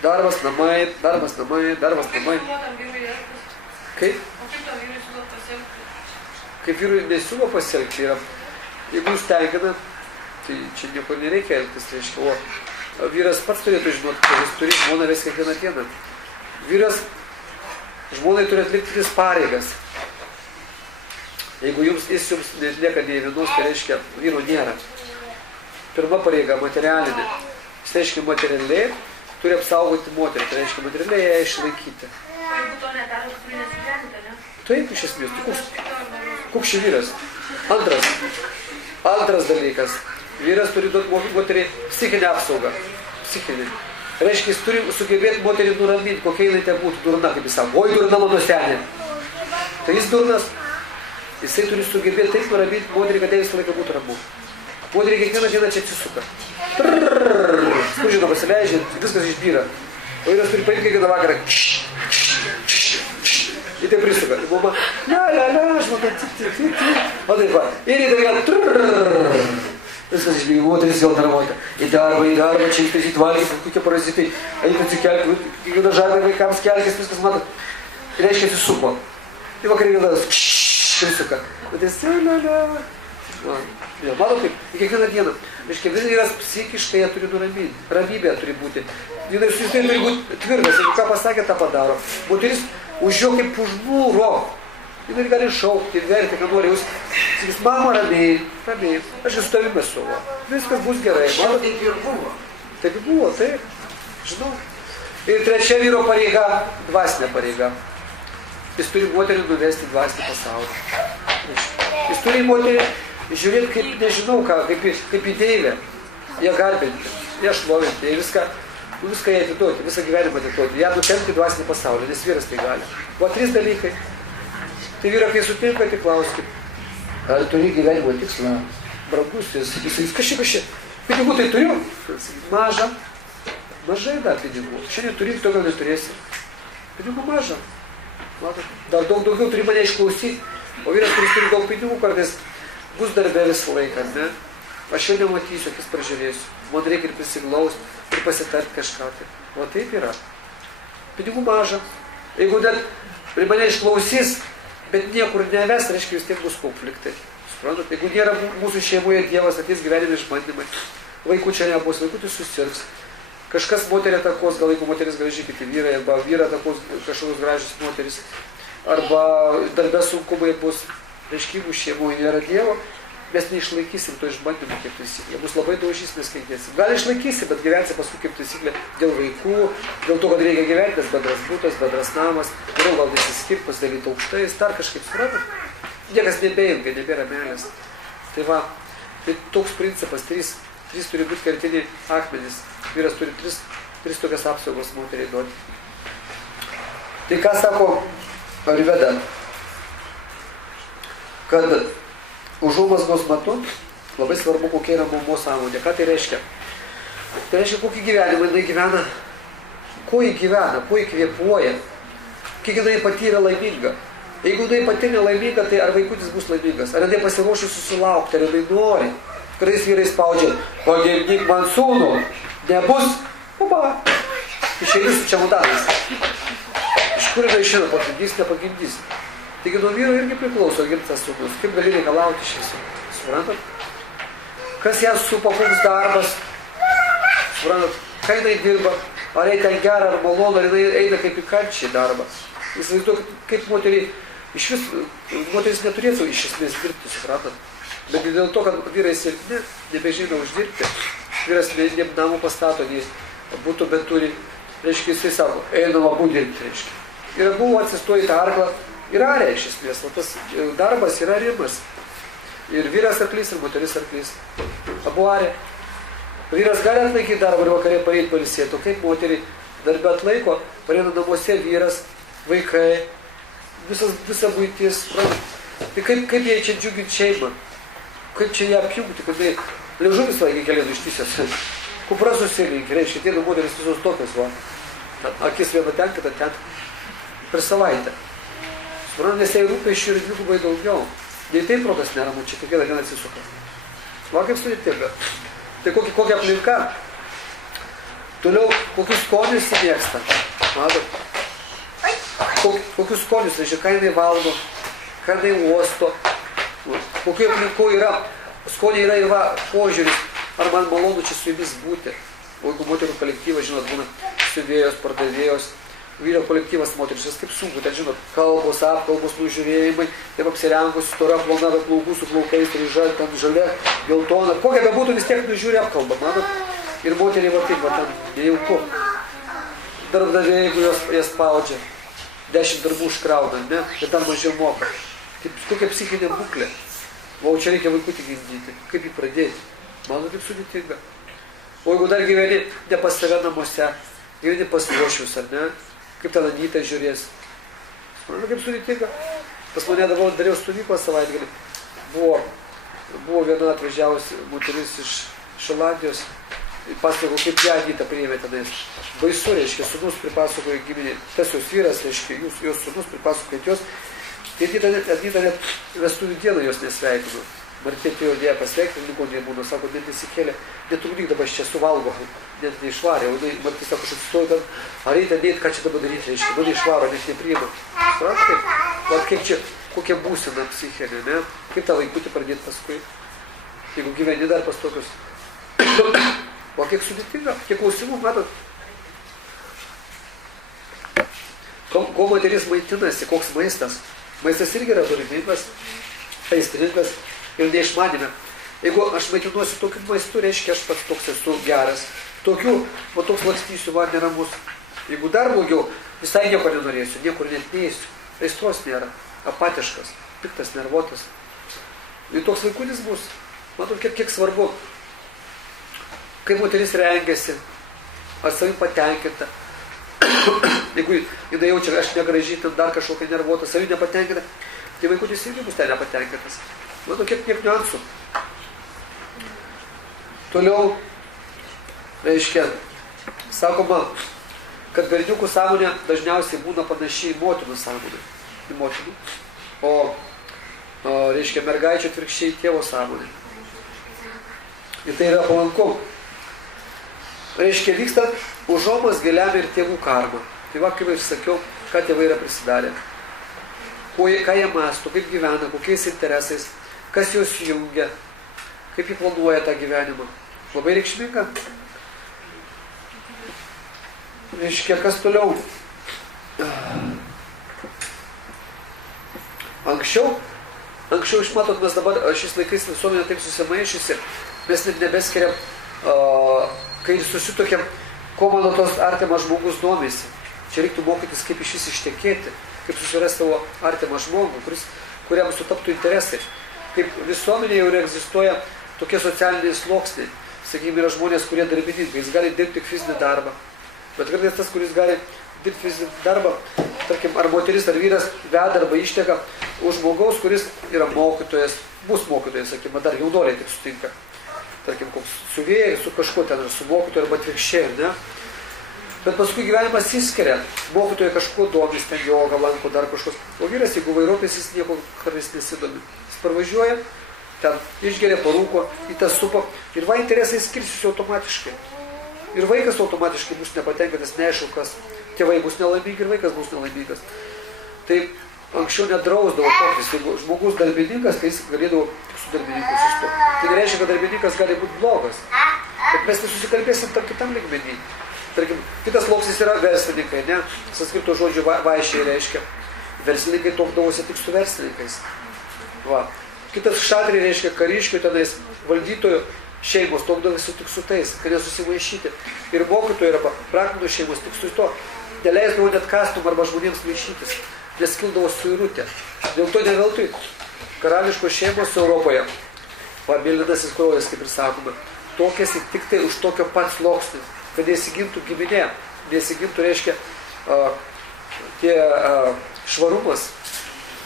Darbas, namai, darbas, namai, darbas, namai. Kaip? O kaip tam vyrui siūlo pasielgti? Kaip vyrui nesiūlo pasielgti yra. Jeigu jūs tenkina, tai čia nieko nereikia elgtis, reiškia. O vyras pats turėtų žinoti, kad jis turi žmoną vis kiekvieną dieną. Vyras žmonai turi atlikti 3 pareigas. Jeigu jis jums nelieka nei vienos, tai reiškia, vyro nėra. Pirma pareiga – materialinė. Jis reiškia materialiai, turi apsaugoti moterį, tai reiškia materialiai ją išlaikyti. Jeigu to nedaro, tu turi nesigyventi, ne? Taip, iš esmės, tu koks šį vyras. Antras dalykas. Vyras turi duoti moteriai psichinę apsaugą. Psichinį. Reiškia, jis turi sugebėti moterį nuraminti, kokia jinai te būtų durna, kaip jis sako. Oi, durna mano senė. Tai jis durnas. Jisai turi sugebėti taip nuraminti moterį, kad jie visą laiką būtų ramu. Moterį kiekvieną dieną čia atsisuka. Skužino pasileidžia, viskas išbyra. O vyras turi paimti kiekvieną vakarą. Ir tai prisuka. Ir mama, žmona, o taip va. Ir į tai viskas išbyra, moteris vėl naramuota. Į darbą, čia įtaisyti valgyti, kokie parazitai. Eik atsikelti, kiekvieną žarą vaikams kelkis, viskas matot. Ir reiškia atsisuko. Ir vakarį vėl prisuka. Bet jis, mato kaip, kiekvieną dieną. Reiškia, vyras psichiškai ją turi nuraminti. Ramybė turi būti. Jis turi būti tvirtas, jeigu ką pasakė, tą padaro. Moteris už jo kaip už mūro. Jis gali šaukti, verti, ką nori. Jis, mama, ramiai. Aš su tavimi esu. Viskas bus gerai. Mato, taip ir buvo. Taip ir buvo, taip. Žinau. Ir trečia vyro pareiga, dvasinė pareiga. Jis turi moterį nuvesti dvasinį pasaulį. Jis turi moterį žiūrėti kaip, nežinau ką, kaip į deivę. Ją garbinti, ją šlovinti, viską ją atiduoti, visą gyvenimą atiduoti. Ją nutempti dvasinį pasaulį, nes vyras tai gali. O 3 dalykai. Tai vyra, kai sutinka, tai klauskit. Ar turi gyvenimo tikslą? Brangus, jis kažkaip. Pinigų tai turiu? Maža. Mažai dar pinigų. Šiandien turi, to gal neturėsi. Pinigų maža. Matot, dar daugiau turi mane išklausyti. O vyras, kuris turi daug pinigų, kartais bus darbe visą laiką, ne? Aš jau nematysiu, akis pražiūrėsiu. Man reikia ir prisiglausti, ir pasitarti kažką. O taip yra. Pinigų maža. Jeigu net prie mane išklausys, bet niekur neves, reiškia, vis tiek bus konfliktai. Suprantat? Jeigu nėra mūsų šeimoje Dievas, ateis gyvenime išbandymai. Vaikų čia nebus, vaikutis susirgs. Kažkas moterį atakos, gal jeigu moteris graži kiti vyrai, arba vyra atakos kažkokios gražios moteris, arba darbe sunkumai bus, reiškia, jeigu šeimoje nėra Dievo, mes neišlaikysim to išbandymų kaip taisyklė. Bus labai daužysimės kentėsim. Gal išlaikysim, bet gyvensim paskui kaip taisyklė dėl vaikų, dėl to, kad reikia gyventi, nes bendras būtas, bendras namas, geriau gal nesiskirti, pasidaryti aukštais, dar kažkaip suprantat. Niekas nebeilga, nebėra meilės. Tai va, tai toks principas, 3 turi būti kertiniai akmenys. Vyras turi 3 tokias apsaugos moteriai duoti. Tai ką sako Arveda? Kad užuomazgos metu labai svarbu, kokia yra mamos sąmonė. Ką tai reiškia? Tai reiškia, kokį gyvenimą jinai gyvena, ko ji gyvena, ko ji kvėpuoja, kiek jinai pati yra laiminga. Jeigu jinai pati nelaiminga, tai ar vaikutis bus laimingas, ar jinai pasiruošus susilaukti, ar jinai nori. Karais vyrai spaudžia, pagimdyk man sūnų, nebus, išeini su čemodanais. Iš kur yra išeina, pagimdys, nepagimdys. Taigi nuo vyro irgi priklauso gimtas sūnus, kaip gali reikalauti iš viso. Suprantat? Kas ją supa, koks darbas, suprantat, ką jinai dirba, ar jai ten gera, ar malonu, ar jinai eina kaip į kančią darbą. Jūs vaizduokit, kaip moteriai, iš vis, moteris neturėtų iš esmės dirbti, suprantat. Bet dėl to, kad vyrai silpni, nebežino uždirbti, vyras ne namų pastato, nei būtų, bet turi, reiškia, jisai sako, einam abu dirbti, reiškia. Ir abu atsistoja į tą arklą ir arė iš esmės, o tas darbas yra rimas. Ir vyras arklys, ir moteris arklys. Abu arė. Vyras gali atlaikyti darbą ir vakarė pareiti pailsėti, o kaip moteriai darbę atlaiko, pareina namuose vyras, vaikai, visa buitis. Tai kaip jie čia džiuginti šeimą? Kaip čia ją apjungti, kad tai liežuvis laikė kelėdų ištysės. Kupra susilinkė, reiškia, tie moteris visos tokios va. Akis viena ten, kita ten per savaitę. Suprantu, nes jai rūpesčių ir dvigubai daugiau. Nei taip protas neramu, čia kiekvieną dieną atsisuka. Va kaip sudėtinga. Tai kokia aplinka? Toliau, kokius skonius jį mėgsta. Matot? Kokius skonius, reiškia, ką jinai valgo, ką jinai uosto. Kokie aplinko yra, skoniai yra ir va, požiūris, ar man malonu čia su jumis būti. O jeigu moterų kolektyvas, žinot, būna siuvėjos, pardavėjos, vyro kolektyvas moteriškas, kaip sunku, ten, žinot, kalbos, apkalbos, nužiūrėjimai, taip apsirengus, stora plona, plaukų su plaukais, ryža, ten žalia, geltona, kokia bebūtų, vis tiek nužiūrė apkalbą, manot? Ir moteriai va taip, va ten, nejauku. Darbdaviai, jeigu jas spaudžia, 10 darbų užkrauna, ne? Ir dar mažiau moka. Taip, kokia psichinė būklė. O čia reikia vaikutį gimdyti. Kaip jį pradėti? Mano kaip sudėtinga. O jeigu dar gyveni ne pas save namuose, gyveni pas uošvius, ar ne? Kaip ten Anyta žiūrės. Mano kaip sudėtinga. Pas mane dabar dariau stovyklą savaitgalį. Buvo viena atvažiavusi moteris iš Olandijos. Pasakojau, kaip ją Anyta priėmė tenais. Baisu, reiškia, sūnus pripasakojo giminė. Tas jos vyras, reiškia, jos sūnus pripasakojo jos. Tai Anyta net vestuvių dieną jos nesveikino. Martė atėjo dėja pasveikti, ligonė būna, sako, net nesikėlė. Netrukdyk dabar aš čia suvalgo, net neišvarė. O Martė sako, aš atsistoju ten, ar reikia dėti, ką čia dabar daryti, reiškia, nu neišvaro, net nepriima. Suprantu kaip? Vat kaip čia, kokia būsena psichinė, ne? Kaip tą vaikutį pradėti paskui? Jeigu gyveni dar pas tokius. O kiek sudėtinga, kiek klausimų, matot? Ko moteris maitinasi, koks maistas? Maistas irgi yra turiningas, aistringas ir neišmanime. Jeigu aš maitinuosi tokiu maistu, reiškia, aš pats toks esu geras. Tokiu, o toks lakstysiu, man neramus. Jeigu dar blogiau, visai nieko nenorėsiu, niekur net neįsiu. Aistros nėra, apatiškas, piktas, nervotas. Ir toks vaikutis bus. Matot, kiek svarbu. Kai moteris rengiasi, ar savim patenkinta. Jeigu jinai jaučia, aš negražyti, dar kažkokia nervuota, savim nepatenkinta, tai vaikutis irgi bus ten nepatenkintas. Matau, kiek niuansų. Toliau, reiškia, sakoma, kad berniukų sąmonė dažniausiai būna panašiai į motinų sąmonę. Į motinų. O reiškia, mergaičio atvirkščiai į tėvo sąmonę. Ir tai yra palanku. Reiškia, vyksta užuomazga lemia ir tėvų karma. Tai va, kaip aš sakiau, ką tėvai yra prisidarę. Ką jie mąsto, kaip gyvena, kokiais interesais, kas juos jungia, kaip jie planuoja tą gyvenimą. Labai reikšminga. Reiškia, kas toliau? Anksčiau, išmatot, mes dabar šiais laikais visuomenė taip susimaišysi, mes net nebeskiriam, kai susitokiam, ko mano tos artimas žmogus domisi. Čia reiktų mokytis, kaip iš vis ištekėti, kaip susirasti savo artimą žmogų, kuriam sutaptų interesai. Kaip visuomenėje jau egzistuoja tokie socialiniai sluoksniai. Sakykime, yra žmonės, kurie darbininkai, jis gali dirbti tik fizinį darbą. Bet kartais tas, kuris gali dirbti fizinį darbą, tarkim, ar moteris, ar vyras veda arba išteka už žmogaus, kuris yra mokytojas, bus mokytojas, sakykime, dar jaunoliai tik sutinka. Tarkim, koks siuvėjai su kažkuo ten, ar su mokytoju, arba atvirkščiai, ne? Bet paskui gyvenimas įskiria. Mokytojai kažkuo domis, ten jogą lanko, dar kažkos. O vyras, jeigu vairuotojas, jis nieko kartais nesidomi. Jis parvažiuoja, ten išgeria, parūko, į tą supą. Ir va, interesai skirsis automatiškai. Ir vaikas automatiškai bus nepatenkintas, neaišku kas. Tėvai bus nelaimingi ir vaikas bus nelaimingas. Tai anksčiau nedrausdavo tokius. Jeigu žmogus darbininkas, tai jis galėdavo su darbininku sustoti. Tai nereiškia, kad darbininkas gali būti blogas. Bet mes nesusikalbėsim tam kitam lygmenį. Tarkim, kitas sluoksnis yra verslininkai, ne? Sanskrito žodžiu vaišiai reiškia. Verslininkai tokdavosi tik su verslininkais. Va. Kitas šatriai reiškia kariškių tenais valdytojų šeimos tokdavosi tik su tais, kad nesusimaišyti. Ir mokytojų arba praktinų šeimos tik su to. Neleisdavo net kastum arba žmonėms maišytis, nes kildavo suirutė. Dėl to ne veltui karališkos šeimos Europoje, mėlynasis kraujas, kaip ir sakoma, tokiasi tik tai už tokio pat sluoksnio, kad nesigintų giminė, nesigintų, reiškia, švarumas,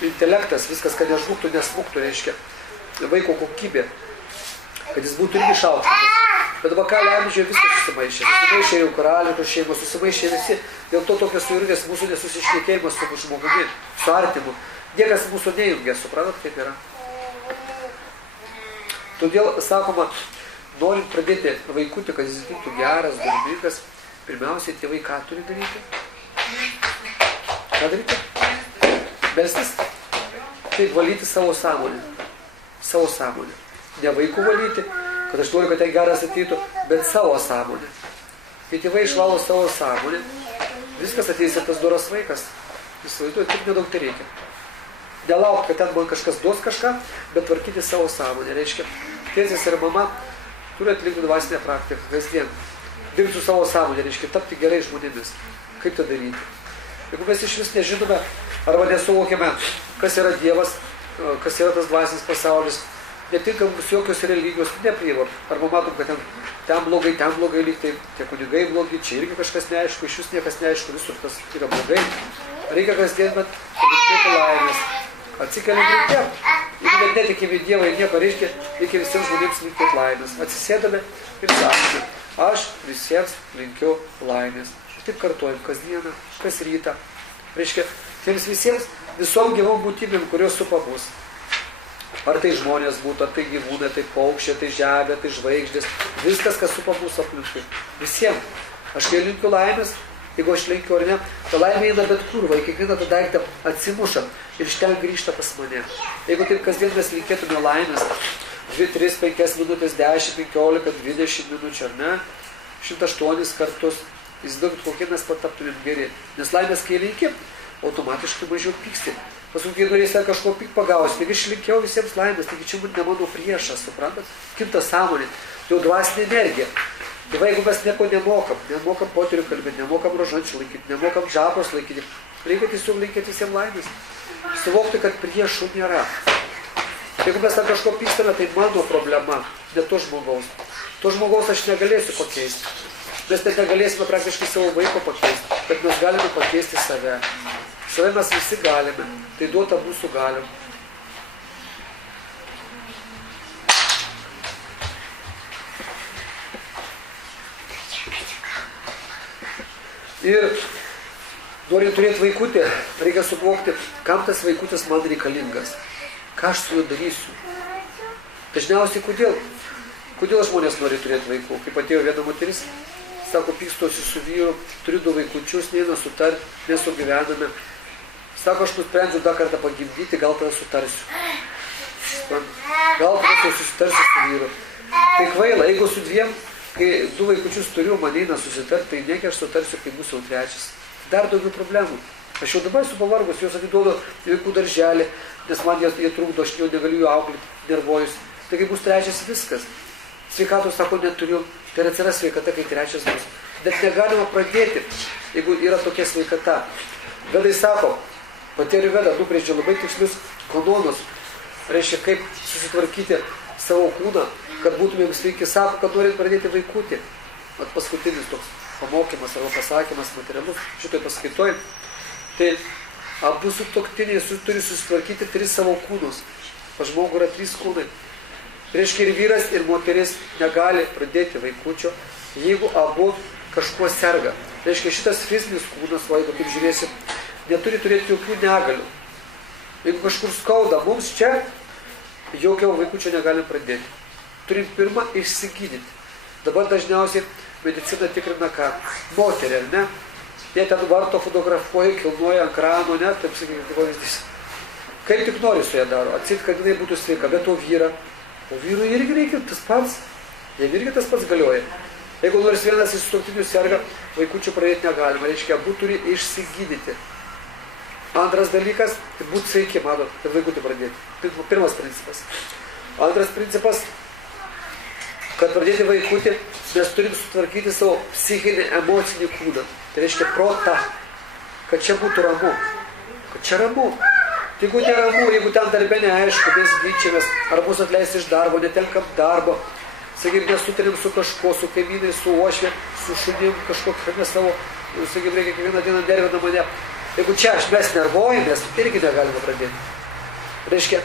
intelektas, viskas, kad nežlugtų, nesmuktų, reiškia, vaiko kokybė, kad jis būtų irgi šaukštas. Bet vakalio amžiuje viskas susimaišė. Susimaišė jau karališkos šeimos, susimaišė visi. Dėl to tokios suirūnės mūsų nesusišnekėjimas su žmogumi, su artimu. Niekas mūsų nejungia, suprantat, kaip yra. Todėl, sakoma, norint pradėti vaikutį, kad jis būtų geras, darbingas, pirmiausiai tėvai ką turi daryti? Ką daryti? Melstis? Taip, valyti savo sąmonę. Savo sąmonę. Ne vaikų valyti, kad aš noriu, kad ten geras ateitų, bet savo sąmonę. Kai tėvai išvalo savo sąmonę, viskas ateis ir tas doras vaikas. Įsivaizduoju, tik nedaug tai reikia. Nelauk, kad ten man kažkas duos kažką, bet tvarkyti savo sąmonę. Reiškia, tėtis ir mama turi atlikti dvasinę praktiką kasdien. Dirbti su savo sąmonė, reiškia, tapti gerai žmonėmis. Kaip tai daryti? Jeigu mes iš vis nežinome arba nesuvokėme, kas yra Dievas, kas yra tas dvasinis pasaulis, netinka mums jokios religijos, nepriimat. Arba matom, kad ten blogai, lyg tai tie kunigai blogi, čia irgi kažkas neaišku, iš vis niekas neaišku, visur tas yra blogai. Reikia kasdien, bet palinkėti laimės. Atsikeliam ryte. Jeigu net netikime Dievą ir nieko reikia visiems žmonėms linkėti laimės. Atsisėdame ir sakome, aš visiems linkiu laimės. Taip kartuojam kasdieną, kas rytą. Reiškia, tiems visiems visom gyvom būtybėm, kurios supa mus. Ar tai žmonės būtų, ar tai gyvūnai, tai paukščiai, tai žemė, tai žvaigždės. Viskas, kas supa mūsų aplinkui. Visiems. Aš kai linkiu laimės, jeigu aš linkiu ar ne, ta laimė eina bet kur, va, kiekvieną tą daiktą atsimušam ir iš ten grįžta pas mane. Jeigu taip kasdien mes linkėtume laimės, 2, 3, 5 minutės, 10, 15, 20 minučių, ar ne, 108 kartus, įsivaizduokit, kokie mes pataptumėm geri. Nes laimės, kai linkim, automatiškai mažiau pyksti. Paskui, kai norėsite kažko pagausti, taigi aš linkiau visiems laimės, taigi čia ne mano priešas, suprantat? Kinta sąmonė, tai jau dvasinė energija. Tai jeigu mes nieko nemokam poterių kalbėti, nemokam rožančių laikyti, nemokam žabros laikyti, reikia tiesiog linkėti visiems laimės. Suvokti, kad priešų nėra. Jeigu mes ten kažko pykstame, tai mano problema, ne to žmogaus. To žmogaus aš negalėsiu pakeisti. Mes net negalėsime praktiškai savo vaiko pakeisti, bet mes galime pakeisti save. Save mes visi galime, tai duota mūsų galim. Ir norint turėti vaikutį, reikia suvokti, kam tas vaikutis man reikalingas. Ką aš su juo darysiu. Dažniausiai kodėl? Kodėl žmonės nori turėti vaikų? Kaip atėjo viena moteris, sako, pykstosi su vyru, turiu 2 vaikučius, neina sutarti, nesugyvename. Sako, aš nusprendžiu dar kartą pagimdyti, gal tada sutarsiu. Gal tada susitarsiu su vyru. Tai kvaila, jeigu su 2, kai 2 vaikučius turiu, man eina susitarti, tai negi aš sutarsiu, kai bus jau 3. Dar daugiau problemų. Aš jau dabar esu pavargus, juos atiduodu į vaikų darželį, nes man jie trukdo, aš jau negaliu jų auklėti, nervojus. Tai kai bus 3, viskas. Sveikatos, sako, neturiu, tai atsiras sveikata, kai 3 bus. Bet negalima pradėti, jeigu yra tokia sveikata. Vedai sako, Paterių Veda nubrėžė labai tikslius kanonus, reiškia, kaip susitvarkyti savo kūną, kad būtumėm sveiki. Sako, kad norint pradėti vaikutį. Vat paskutinis toks pamokymas arba pasakymas materialus šitoj paskaitoj. Tai abu sutuoktiniai turi susitvarkyti 3 savo kūnus. Pas žmogų yra 3 kūnai. Reiškia, ir vyras, ir moteris negali pradėti vaikučio, jeigu abu kažkuo serga. Reiškia, šitas fizinis kūnas, va, jeigu taip žiūrėsim, neturi turėti jokių negalių. Jeigu kažkur skauda, mums čia jokio vaikučio negalim pradėti. Turim pirmą išsigydyti. Dabar dažniausiai medicina tikrina ką? Moterį, ar ne? Jie ten varto, fotografuoja, kilnuoja ant krano, ne? Taip sakykime, pavyzdys. Kaip tik nori su ją daro, atsit, kad jinai būtų sveika, bet o vyrą. O vyrui irgi reikia tas pats. Jie irgi tas pats galioja. Jeigu nors vienas iš sutuoktinių serga, vaikučių pradėti negalima. Reiškia, abu turi išsigydyti. Antras dalykas, tai būti sveiki, matot, kad vaikutį pradėti. Pirmas principas. Antras principas, kad pradėti vaikutį, mes turim sutvarkyti savo psichinį, emocinį kūną. Tai reiškia protą, kad čia būtų ramu. Kad čia ramu. Jeigu neramu, jeigu ten darbe neaišku, mes ginčiamės, ar bus atleisti iš darbo, netenkam darbo, sakykim, nesutarėm su kažko, su kaimynai, su uošvė, su šunim, kažkokį, mes savo, sakykim, reikia kiekvieną dieną nervina mane. Jeigu čia mes nervojamės, irgi negalime pradėti. Reiškia,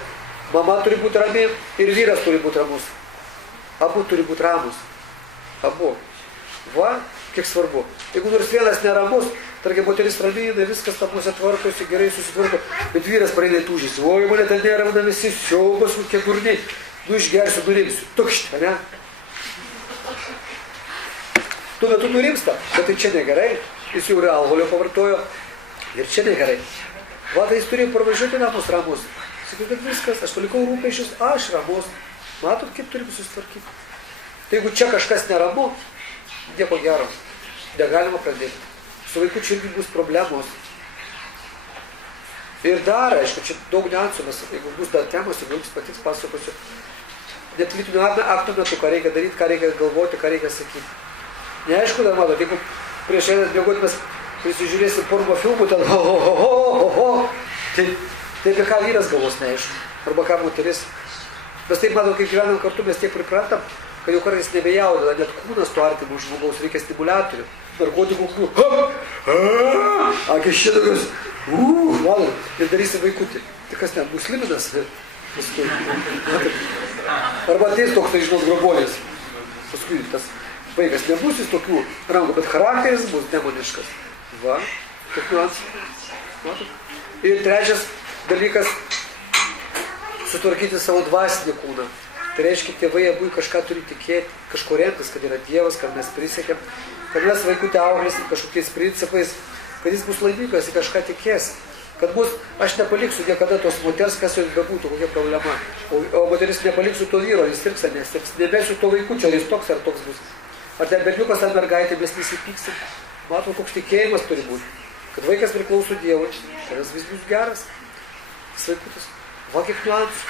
mama turi būti rami ir vyras turi būti ramus. Abu turi būti ramus. Abu. Va, kiek svarbu. Jeigu nors vienas neramus, tarkim, moteris ramina, viskas namuose tvarkosi, gerai susitvarko, bet vyras praeina tūžys. Oi, mane ten neramina visi, siaubas, kokie kurniai. Nu, išgersiu, nurimsiu. Tukšt, ne? Tuo metu nurimsta, bet tai čia negerai. Jis jau ir alkoholio pavartojo. Ir čia negerai. Va, tai jis turėjo pravažiuoti namus ramus. Sakiau, kad viskas, aš palikau rūpesčius, aš ramus. Matot, kaip turim susitvarkyti. Tai jeigu čia kažkas neramu, nieko gero. Negalima pradėti. Su vaikučiu irgi bus problemos. Ir dar, aišku, čia daug niuansų, nes jeigu bus dar temos, jeigu jums patiks, pasakosiu. Net lytinių aktų metu, ką reikia daryti, ką reikia galvoti, ką reikia sakyti. Neaišku, dar matot, jeigu prieš einant miegoti mes prisižiūrėsim porno filmų, ten tai apie ką vyras galvos neaišku, arba ką moteris. Mes taip matom, kaip gyvenam kartu, mes tiek priprantam, kad jau kartais nebejaudina, net kūnas to artimo žmogaus, reikia stimuliatorių, narkotikų kūnų, akis šitokius, ir darysim vaikutį. Tai kas ten, musliminas? Paskui. Arba ateis toks, tai žinot, grobuolis. Paskui tas vaikas nebus jis tokių rankų, bet charakteris bus demoniškas. Va, tokių ansų. Ir trečias dalykas, sutvarkyti savo dvasinį kūną. Tai reiškia, tėvai abu kažką turi tikėti, kažko remtis, kad yra Dievas, kad mes prisiekėm, kad mes vaikutį auklėsim kažkokiais principais, kad jis bus laimingas, į kažką tikės. Kad bus, aš nepaliksiu niekada tos moters, kas jau bebūtų, kokia problema. O moteris nepaliksiu to vyro, jis sirgs ar nesirgs. Nebesiu to vaikučio, jis toks ar toks bus. Ar ten berniukas ar mergaitė, mes nesipyksim. Matau, koks tikėjimas turi būti. Kad vaikas priklauso Dievui, kad jis vis bus geras. Vaikutis. Va, kiek niuansų.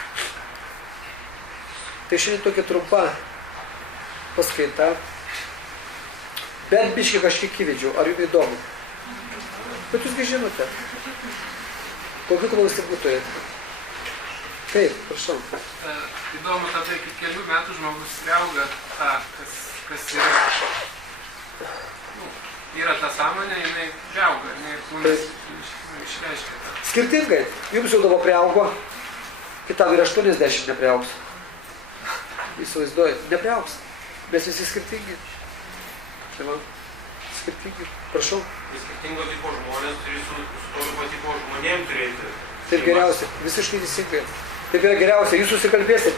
Tai šiandien tokia trumpa paskaita. Bent biškį kažkiek įvedžiau. Ar jums įdomu? Bet jūsgi žinote. Kokių klausimų turėtų? Taip, prašau. Įdomu tada, iki kelių metų žmogus auga tą, kas yra. Yra ta sąmonė, jinai priauga, jinai kūnas išreiškia tą. Skirtingai. Jums jau dabar priaugo, kitam ir 80 nepriaugs. Įsivaizduojat, nepriaugs. Mes visi skirtingi. Tai man, skirtingi. Prašau. Skirtingo tipo žmonės turi su tokio tipo žmonėm turėti. Taip geriausia, visiškai teisingai. Taip yra geriausia, jūs susikalbėsit.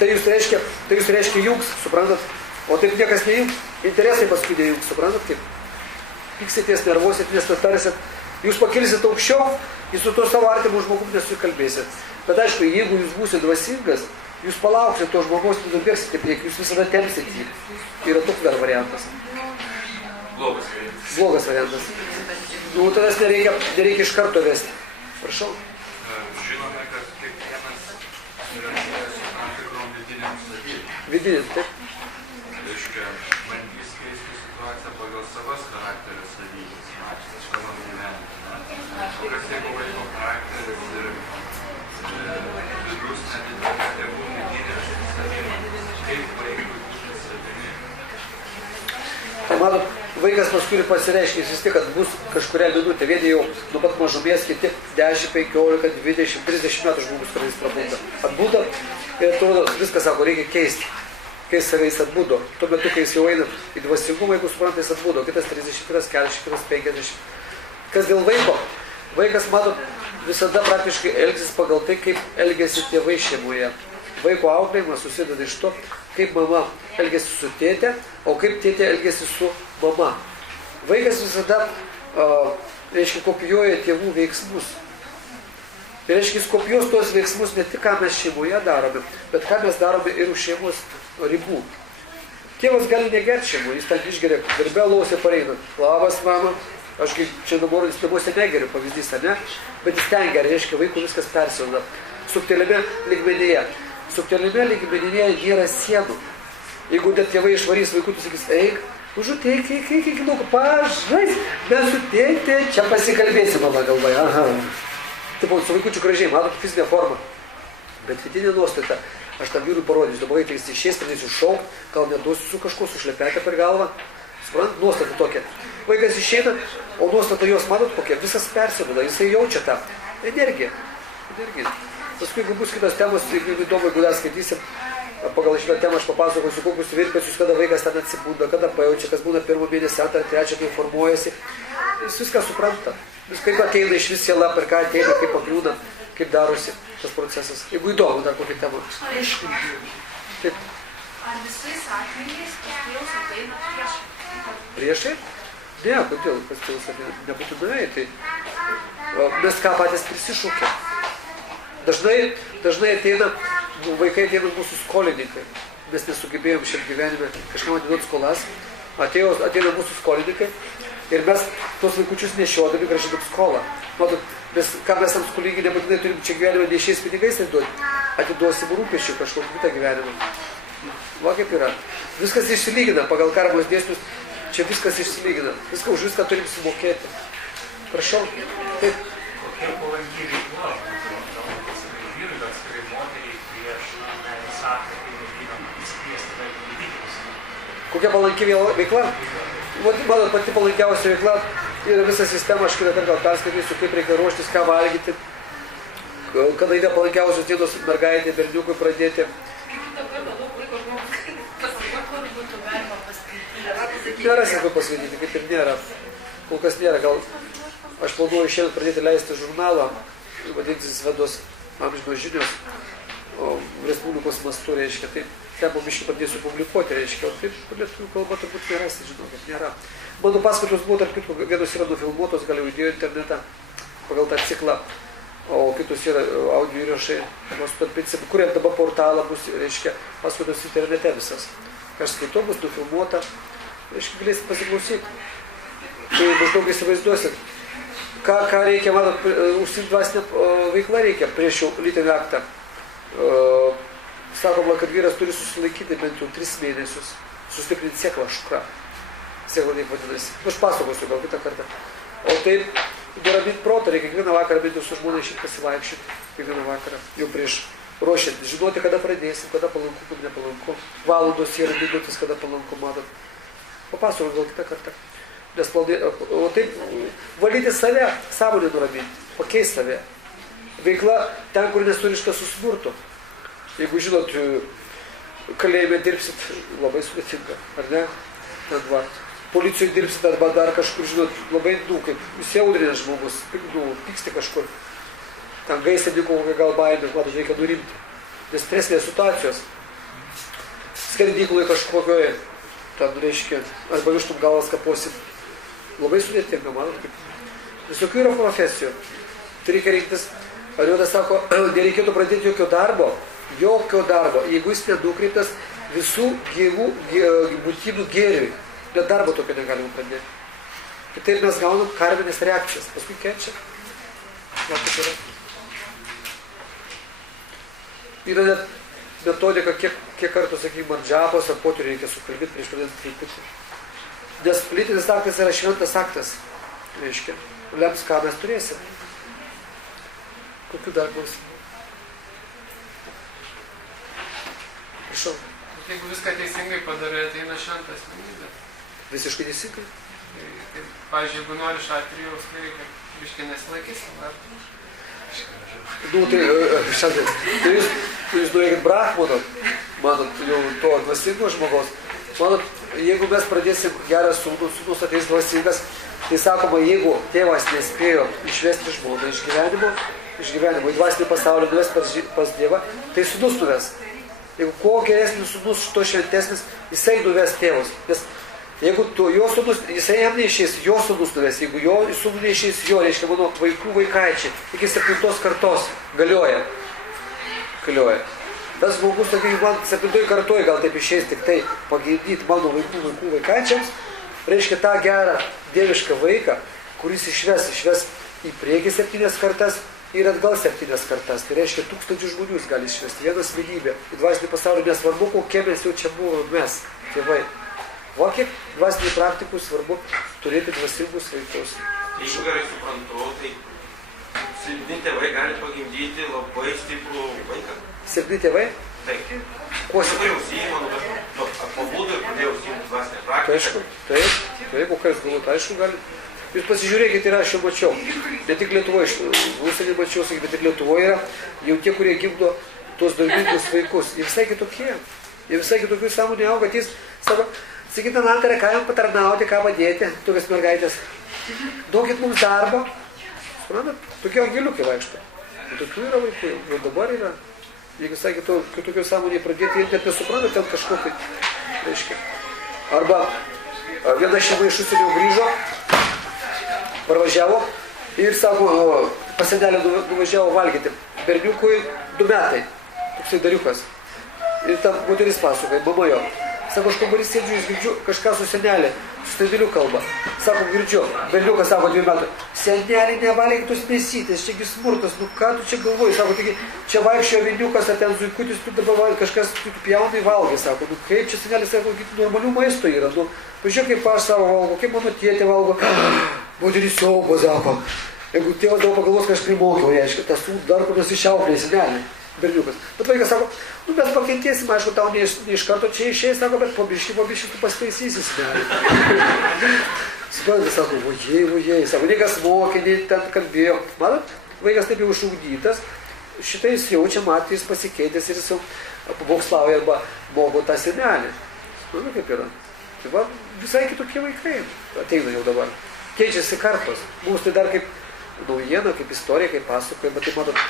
Tai jūs reiškia jungs, suprantat? O taip niekas nejungs. Interesai paskui nejungs, suprantat kaip? Pyksitės, nervosit, nesutarsit. Jūs pakilsit aukščiau, jūs su to savo artimu žmogum nesusikalbėsit. Bet aišku, jeigu jūs būsit dvasingas, jūs palauksit to žmogaus, jūs nubėgsite prieki, jūs visada tempsit jį. Yra toks dar variantas. Blogas variantas. Nu, tada nereikia iš karto vesti. Prašau. Žinome, kad kiekvienas yra su tam tikrom vidiniam savybėm. Vidinėm, taip. Reiškia, bandys keisti situaciją pagal savas charakterio savybės. Savo gyvenimą. O kas jeigu vaiko charakteris ir vidus nedidelė tėvų vidinė savybė. Kaip vaikui būti savimi? Tai matot, vaikas paskui pasireiškia, jis vis tiek, kad bus kažkuria minutė. Vieni jau nuo pat mažumės, kiti 10, 15, 20, 30 metų žmogus kartais prabunda. Atbuda ir atrodo, viskas sako, reikia keisti. Kai save jis atbudo. Tuo metu, kai jis jau eina į dvasingumą, jeigu supranta, jis atbudo. Kitas 30, kitas 40, kitas 50. Kas dėl vaiko? Vaikas, matot, visada praktiškai elgsis pagal tai, kaip elgiasi tėvai šeimoje. Vaiko auklėjimas susideda iš to, kaip mama elgiasi su tėte, o kaip tėtė elgiasi su mama. Vaikas visada, reiškia, kopijuoja tėvų veiksmus. Tai reiškia, jis kopijuos tos veiksmus ne tik, ką mes šeimoje darome, bet ką mes darome ir už šeimos ribų. Tėvas gali negerti šeimoje, jis ten išgeria, darbe lausia pareina. Labas, mama, aš čia namuose negeriu, pavyzdys, ne? Bet jis ten geria, reiškia, vaikų viskas persiauda. Subtiliame lygmenyje. Subtiliame lygmenyje nėra sienų. Jeigu net tėvai išvarys vaikų, sakys, eik, užuteik, eik, pažais, mes su tėtė, čia pasikalbėsi mano galvoje. Aha. Taip, su vaikučiu gražiai, matot fizinę formą. Bet vidinė nuostata, aš tam vyrui parodysiu, dabar tai jis išės, pradėsiu šaukt, gal neduosiu su kažko, su šlepetė per galvą. Suprant, nuostata tokia. Vaikas išeina, o nuostata jos, matot kokia, visas persiduoda, jisai jaučia tą energiją. Paskui, jeigu bus kitos temos, jeigu įdomu, jeigu dar skaitysim, pagal šitą temą aš papasakosiu, kokius virpesius, kada vaikas ten atsibūda, kada pajaučia, kas būna pirmo mėnesį, antrą, trečią, kai formuojasi. Jis viską supranta. Kaip ateina iš vis siela, per ką ateina, kaip pakliūna, kaip darosi tas procesas. Jeigu įdomu dar kokią temą. Aišku. Taip. Ar visais atvejais Pastėjaus ateina priešai? Priešai? Ne, kodėl Pastėjaus ateina? Nebūtinai. Tai mes ką patys prisišūkė. Dažnai ateina, vaikai ateina mūsų skolininkai. Mes nesugebėjom šiam gyvenime kažkam atiduoti skolas. Ateina mūsų skolininkai ir mes tuos vaikučius nešiodami grąžinam skolą. Matot, ką mes tam skolingi nebūtinai turim čia gyvenime ne šiais pinigais atiduosim rūpesčių kažkokį kitą gyvenimą. Va kaip yra. Viskas išsilygina pagal karmos dėsnius. Čia viskas išsilygina. Už viską turim sumokėti. Prašau. Taip. Kokia palanki veikla vyrui, bet skrai moteriai prieš saką ir vyrą įsikviesti vaikų gydymus? Kokia palanki veikla? Mano pati palankiausia veikla yra visa sistema, aš kitą kartą perskaitysiu, kaip reikia ruoštis, ką valgyti, kada yra palankiausios dienos mergaitė, berniukui pradėti. Nėra sėkmė paskaityti, kaip ir nėra. Kol kas nėra, gal aš planuoju šiandien pradėti leisti žurnalą, vadintis Vedos amžinos žinios, Respublikos mastu, reiškia, taip. Ten po biškį pradėsiu publikuoti, reiškia, o taip lietuvių kalba turbūt nerasti, žinokit, nėra. Mano paskaitos buvo, tarp kitų, vienos yra nufilmuotos, gal jau įdėjo internetą pagal tą ciklą, o kitos yra audio įrašai, kurie dabar portalą bus, reiškia, paskaitos internete visas. Kas skaito, bus nufilmuota, reiškia, galėsit pasiklausyti. Tai maždaug įsivaizduosit, ką reikia, manot, užsiimti dvasinę veiklą reikia prieš jau lytinį aktą. Sakoma, kad vyras turi susilaikyti bent jau 3 mėnesius, sustiprinti sėklą šukrą. Sėklą taip vadinasi. Aš pasakosiu gal kitą kartą. O taip, nuraminti protą, reikia kiekvieną vakarą bent jau su žmona išėti pasivaikščioti. Kiekvieną vakarą, jau prieš ruošiant. Žinoti, kada pradėsim, kada palanku, kada nepalanku. Valandos yra lygotis, kada palanku, matot. Papasakosiu gal kitą kartą. Nes o taip, valyti save, sąmonę nuraminti, pakeisti save. Veikla ten, kur nesurišta su smurtu. Jeigu žinot, kalėjime dirbsit, labai sudėtinga, ar ne? Ten va, policijoje dirbsit arba dar kažkur, žinot, labai, kaip įsiaudrinęs žmogus, pyksti kažkur. Ten gaisrininkų kokią gal baimę, matot, reikia nurimti. Nes stresinės situacijos. Skerdyklai kažkokioje, ten reiškia, arba vištum galvas kaposim. Labai sudėtinga, matot, kaip. Visokių yra profesijų. Tai reikia rinktis, ar jau tas sako, nereikėtų pradėti jokio darbo, jeigu jis nenukreiptas visų gyvų būtybių gėriui. Net darbo tokio negalime pradėti. Ir taip mes gaunam karminės reakcijas. Paskui kenčia. Va, taip yra. Yra net metodika, kiek kartų, sakykime, ar džapos, ar poterių reikia sukalbėti prieš pradėti kreipti. Nes lytinis aktas yra šventas aktas. Reiškia, lems, ką mes turėsim. Kokių dar klausimų? Prašau. Jeigu viską teisingai padarai, ateina šventą asmenybę. Visiškai teisingai? Pavyzdžiui, jeigu nori šatrijaus, tai reikia biškai nesilaikysim, ar? Tai jūs norėkit brahmono, manot, jau to dvasingo žmogaus. Manot, jeigu mes pradėsim gerą sūnus ateis dvasingas, tai sakoma, jeigu tėvas nespėjo išvesti žmoną iš gyvenimo, į dvasinį pasaulį nuves pas Dievą, tai sūnus nuves. Jeigu kuo geresnis sūnus, to šventesnis, jisai nuves tėvus. Nes jeigu jo sūnus, jisai jam neišės, jo sūnus nuves. Jeigu jo sūnų neišės, jo, reiškia, mano vaikų vaikaičiai, iki 7 kartos galioja. Tas žmogus, sakykime, man 7 kartoj gal taip išės tik tai pagimdyti mano vaikų vaikaičiams, reiškia tą gerą dievišką vaiką, kuris išves į priekį 7 kartas, ir atgal 7 kartas. Tai reiškia 1000 žmonių jis gali išvesti. Vieną asmenybę. Į dvasinį pasaulį nesvarbu, kokie mes jau čia buvome mes, tėvai. Va kiek dvasinį praktikų svarbu turėti dvasingus vaikus. Jeigu gerai suprantu, tai silpni tėvai gali pagimdyti labai stiprų vaiką. Silpni tėvai? Taip. Kuo silpni? Pabūdų ir pradėjau užsiimti dvasinę praktiką. Aišku, taip, kas galbūt, aišku, gali. Jūs pasižiūrėkite, ir aš jau mačiau, ne tik Lietuvoje, užsienį mačiau, bet ir Lietuvoje yra, jau tie, kurie gimdo tuos dormingus vaikus. Jie visai kitokie. Jie visai kitokių sąmonė auga, kad jis sako, sakykite, Nantarė, ką jam patarnauti, ką padėti, tokias mergaitės. Duokit mums darbą. Suprantat, tokie angeliukai vaikšto. Tokių yra vaikų, jau dabar yra. Jeigu sakė, kitokių sąmonėje pradėti, jie net nesupranta ten kažko, tai reiškia. Arba viena šeima iš užsienio grįžo, parvažiavo ir sako, pas senelę nuvažiavo valgyti. Berniukui 2 metai, toksai dariukas. Ir ta moteris pasakoja, mama jo. Sako, aš kambarį sėdžiu, jis girdžiu kažką su senelė, su seneliu kalba. Sako, girdžiu, berniukas sako 2 metų, senelė nevalgyk tos mėsytės, čiagi smurtas, nu ką tu čia galvoji, sako, taigi čia vaikščiojo viniukas ar ten zuikutis, tu dabar valgy, kažkas tu pjaunai valgai, sako, nu kaip čia senelė, sako, normalių maisto yra, nu pažiūrėk, kaip aš savo valgo, kaip mano tėtė valgo, moteris siaubo, sako, jeigu tėvas daug pagalvos, kad aš primokiau, reiškia, tas dar kur nors išauklė senelė. Berniukas. Bet vaikas sako, nu mes pakentėsim, aišku, tau ne iš karto čia išeis, sako, bet po biškį tu pastaisysis. Suprantate, sako, vojei, sako, niekas mokė, nei ten kalbėjo. Matot, vaikas taip jau išugdytas, šitai jis jaučia, matė, jis pasikeitęs ir jis jau pamokslauja arba moko tą senelį. Suprantate, kaip yra. Tai va, visai kitokie vaikai ateina jau dabar. Keičiasi kartos. Mums tai dar kaip naujiena, kaip istorija, kaip pasakoja, bet tai matot,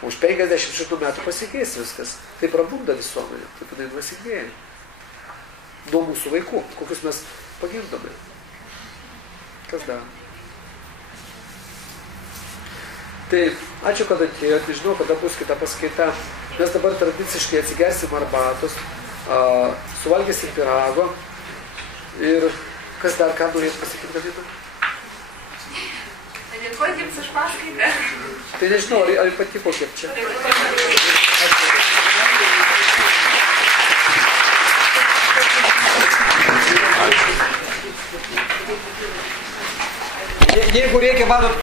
už 56 metų pasikeis viskas. Tai prabunda visuomenė, taip jinai nuosekliai. Nuo mūsų vaikų, kokius mes pagimdome. Kas dar? Tai ačiū, kad atėjote, žinau, kada bus kita paskaita. Mes dabar tradiciškai atsigersim arbatos, suvalgysim pyrago ir kas dar, ką norėt pasakyti, Davida? Dėkuoju jums už paskaitą. Tai nežinau, ar patiko kiek čia. Jeigu reikia, manot,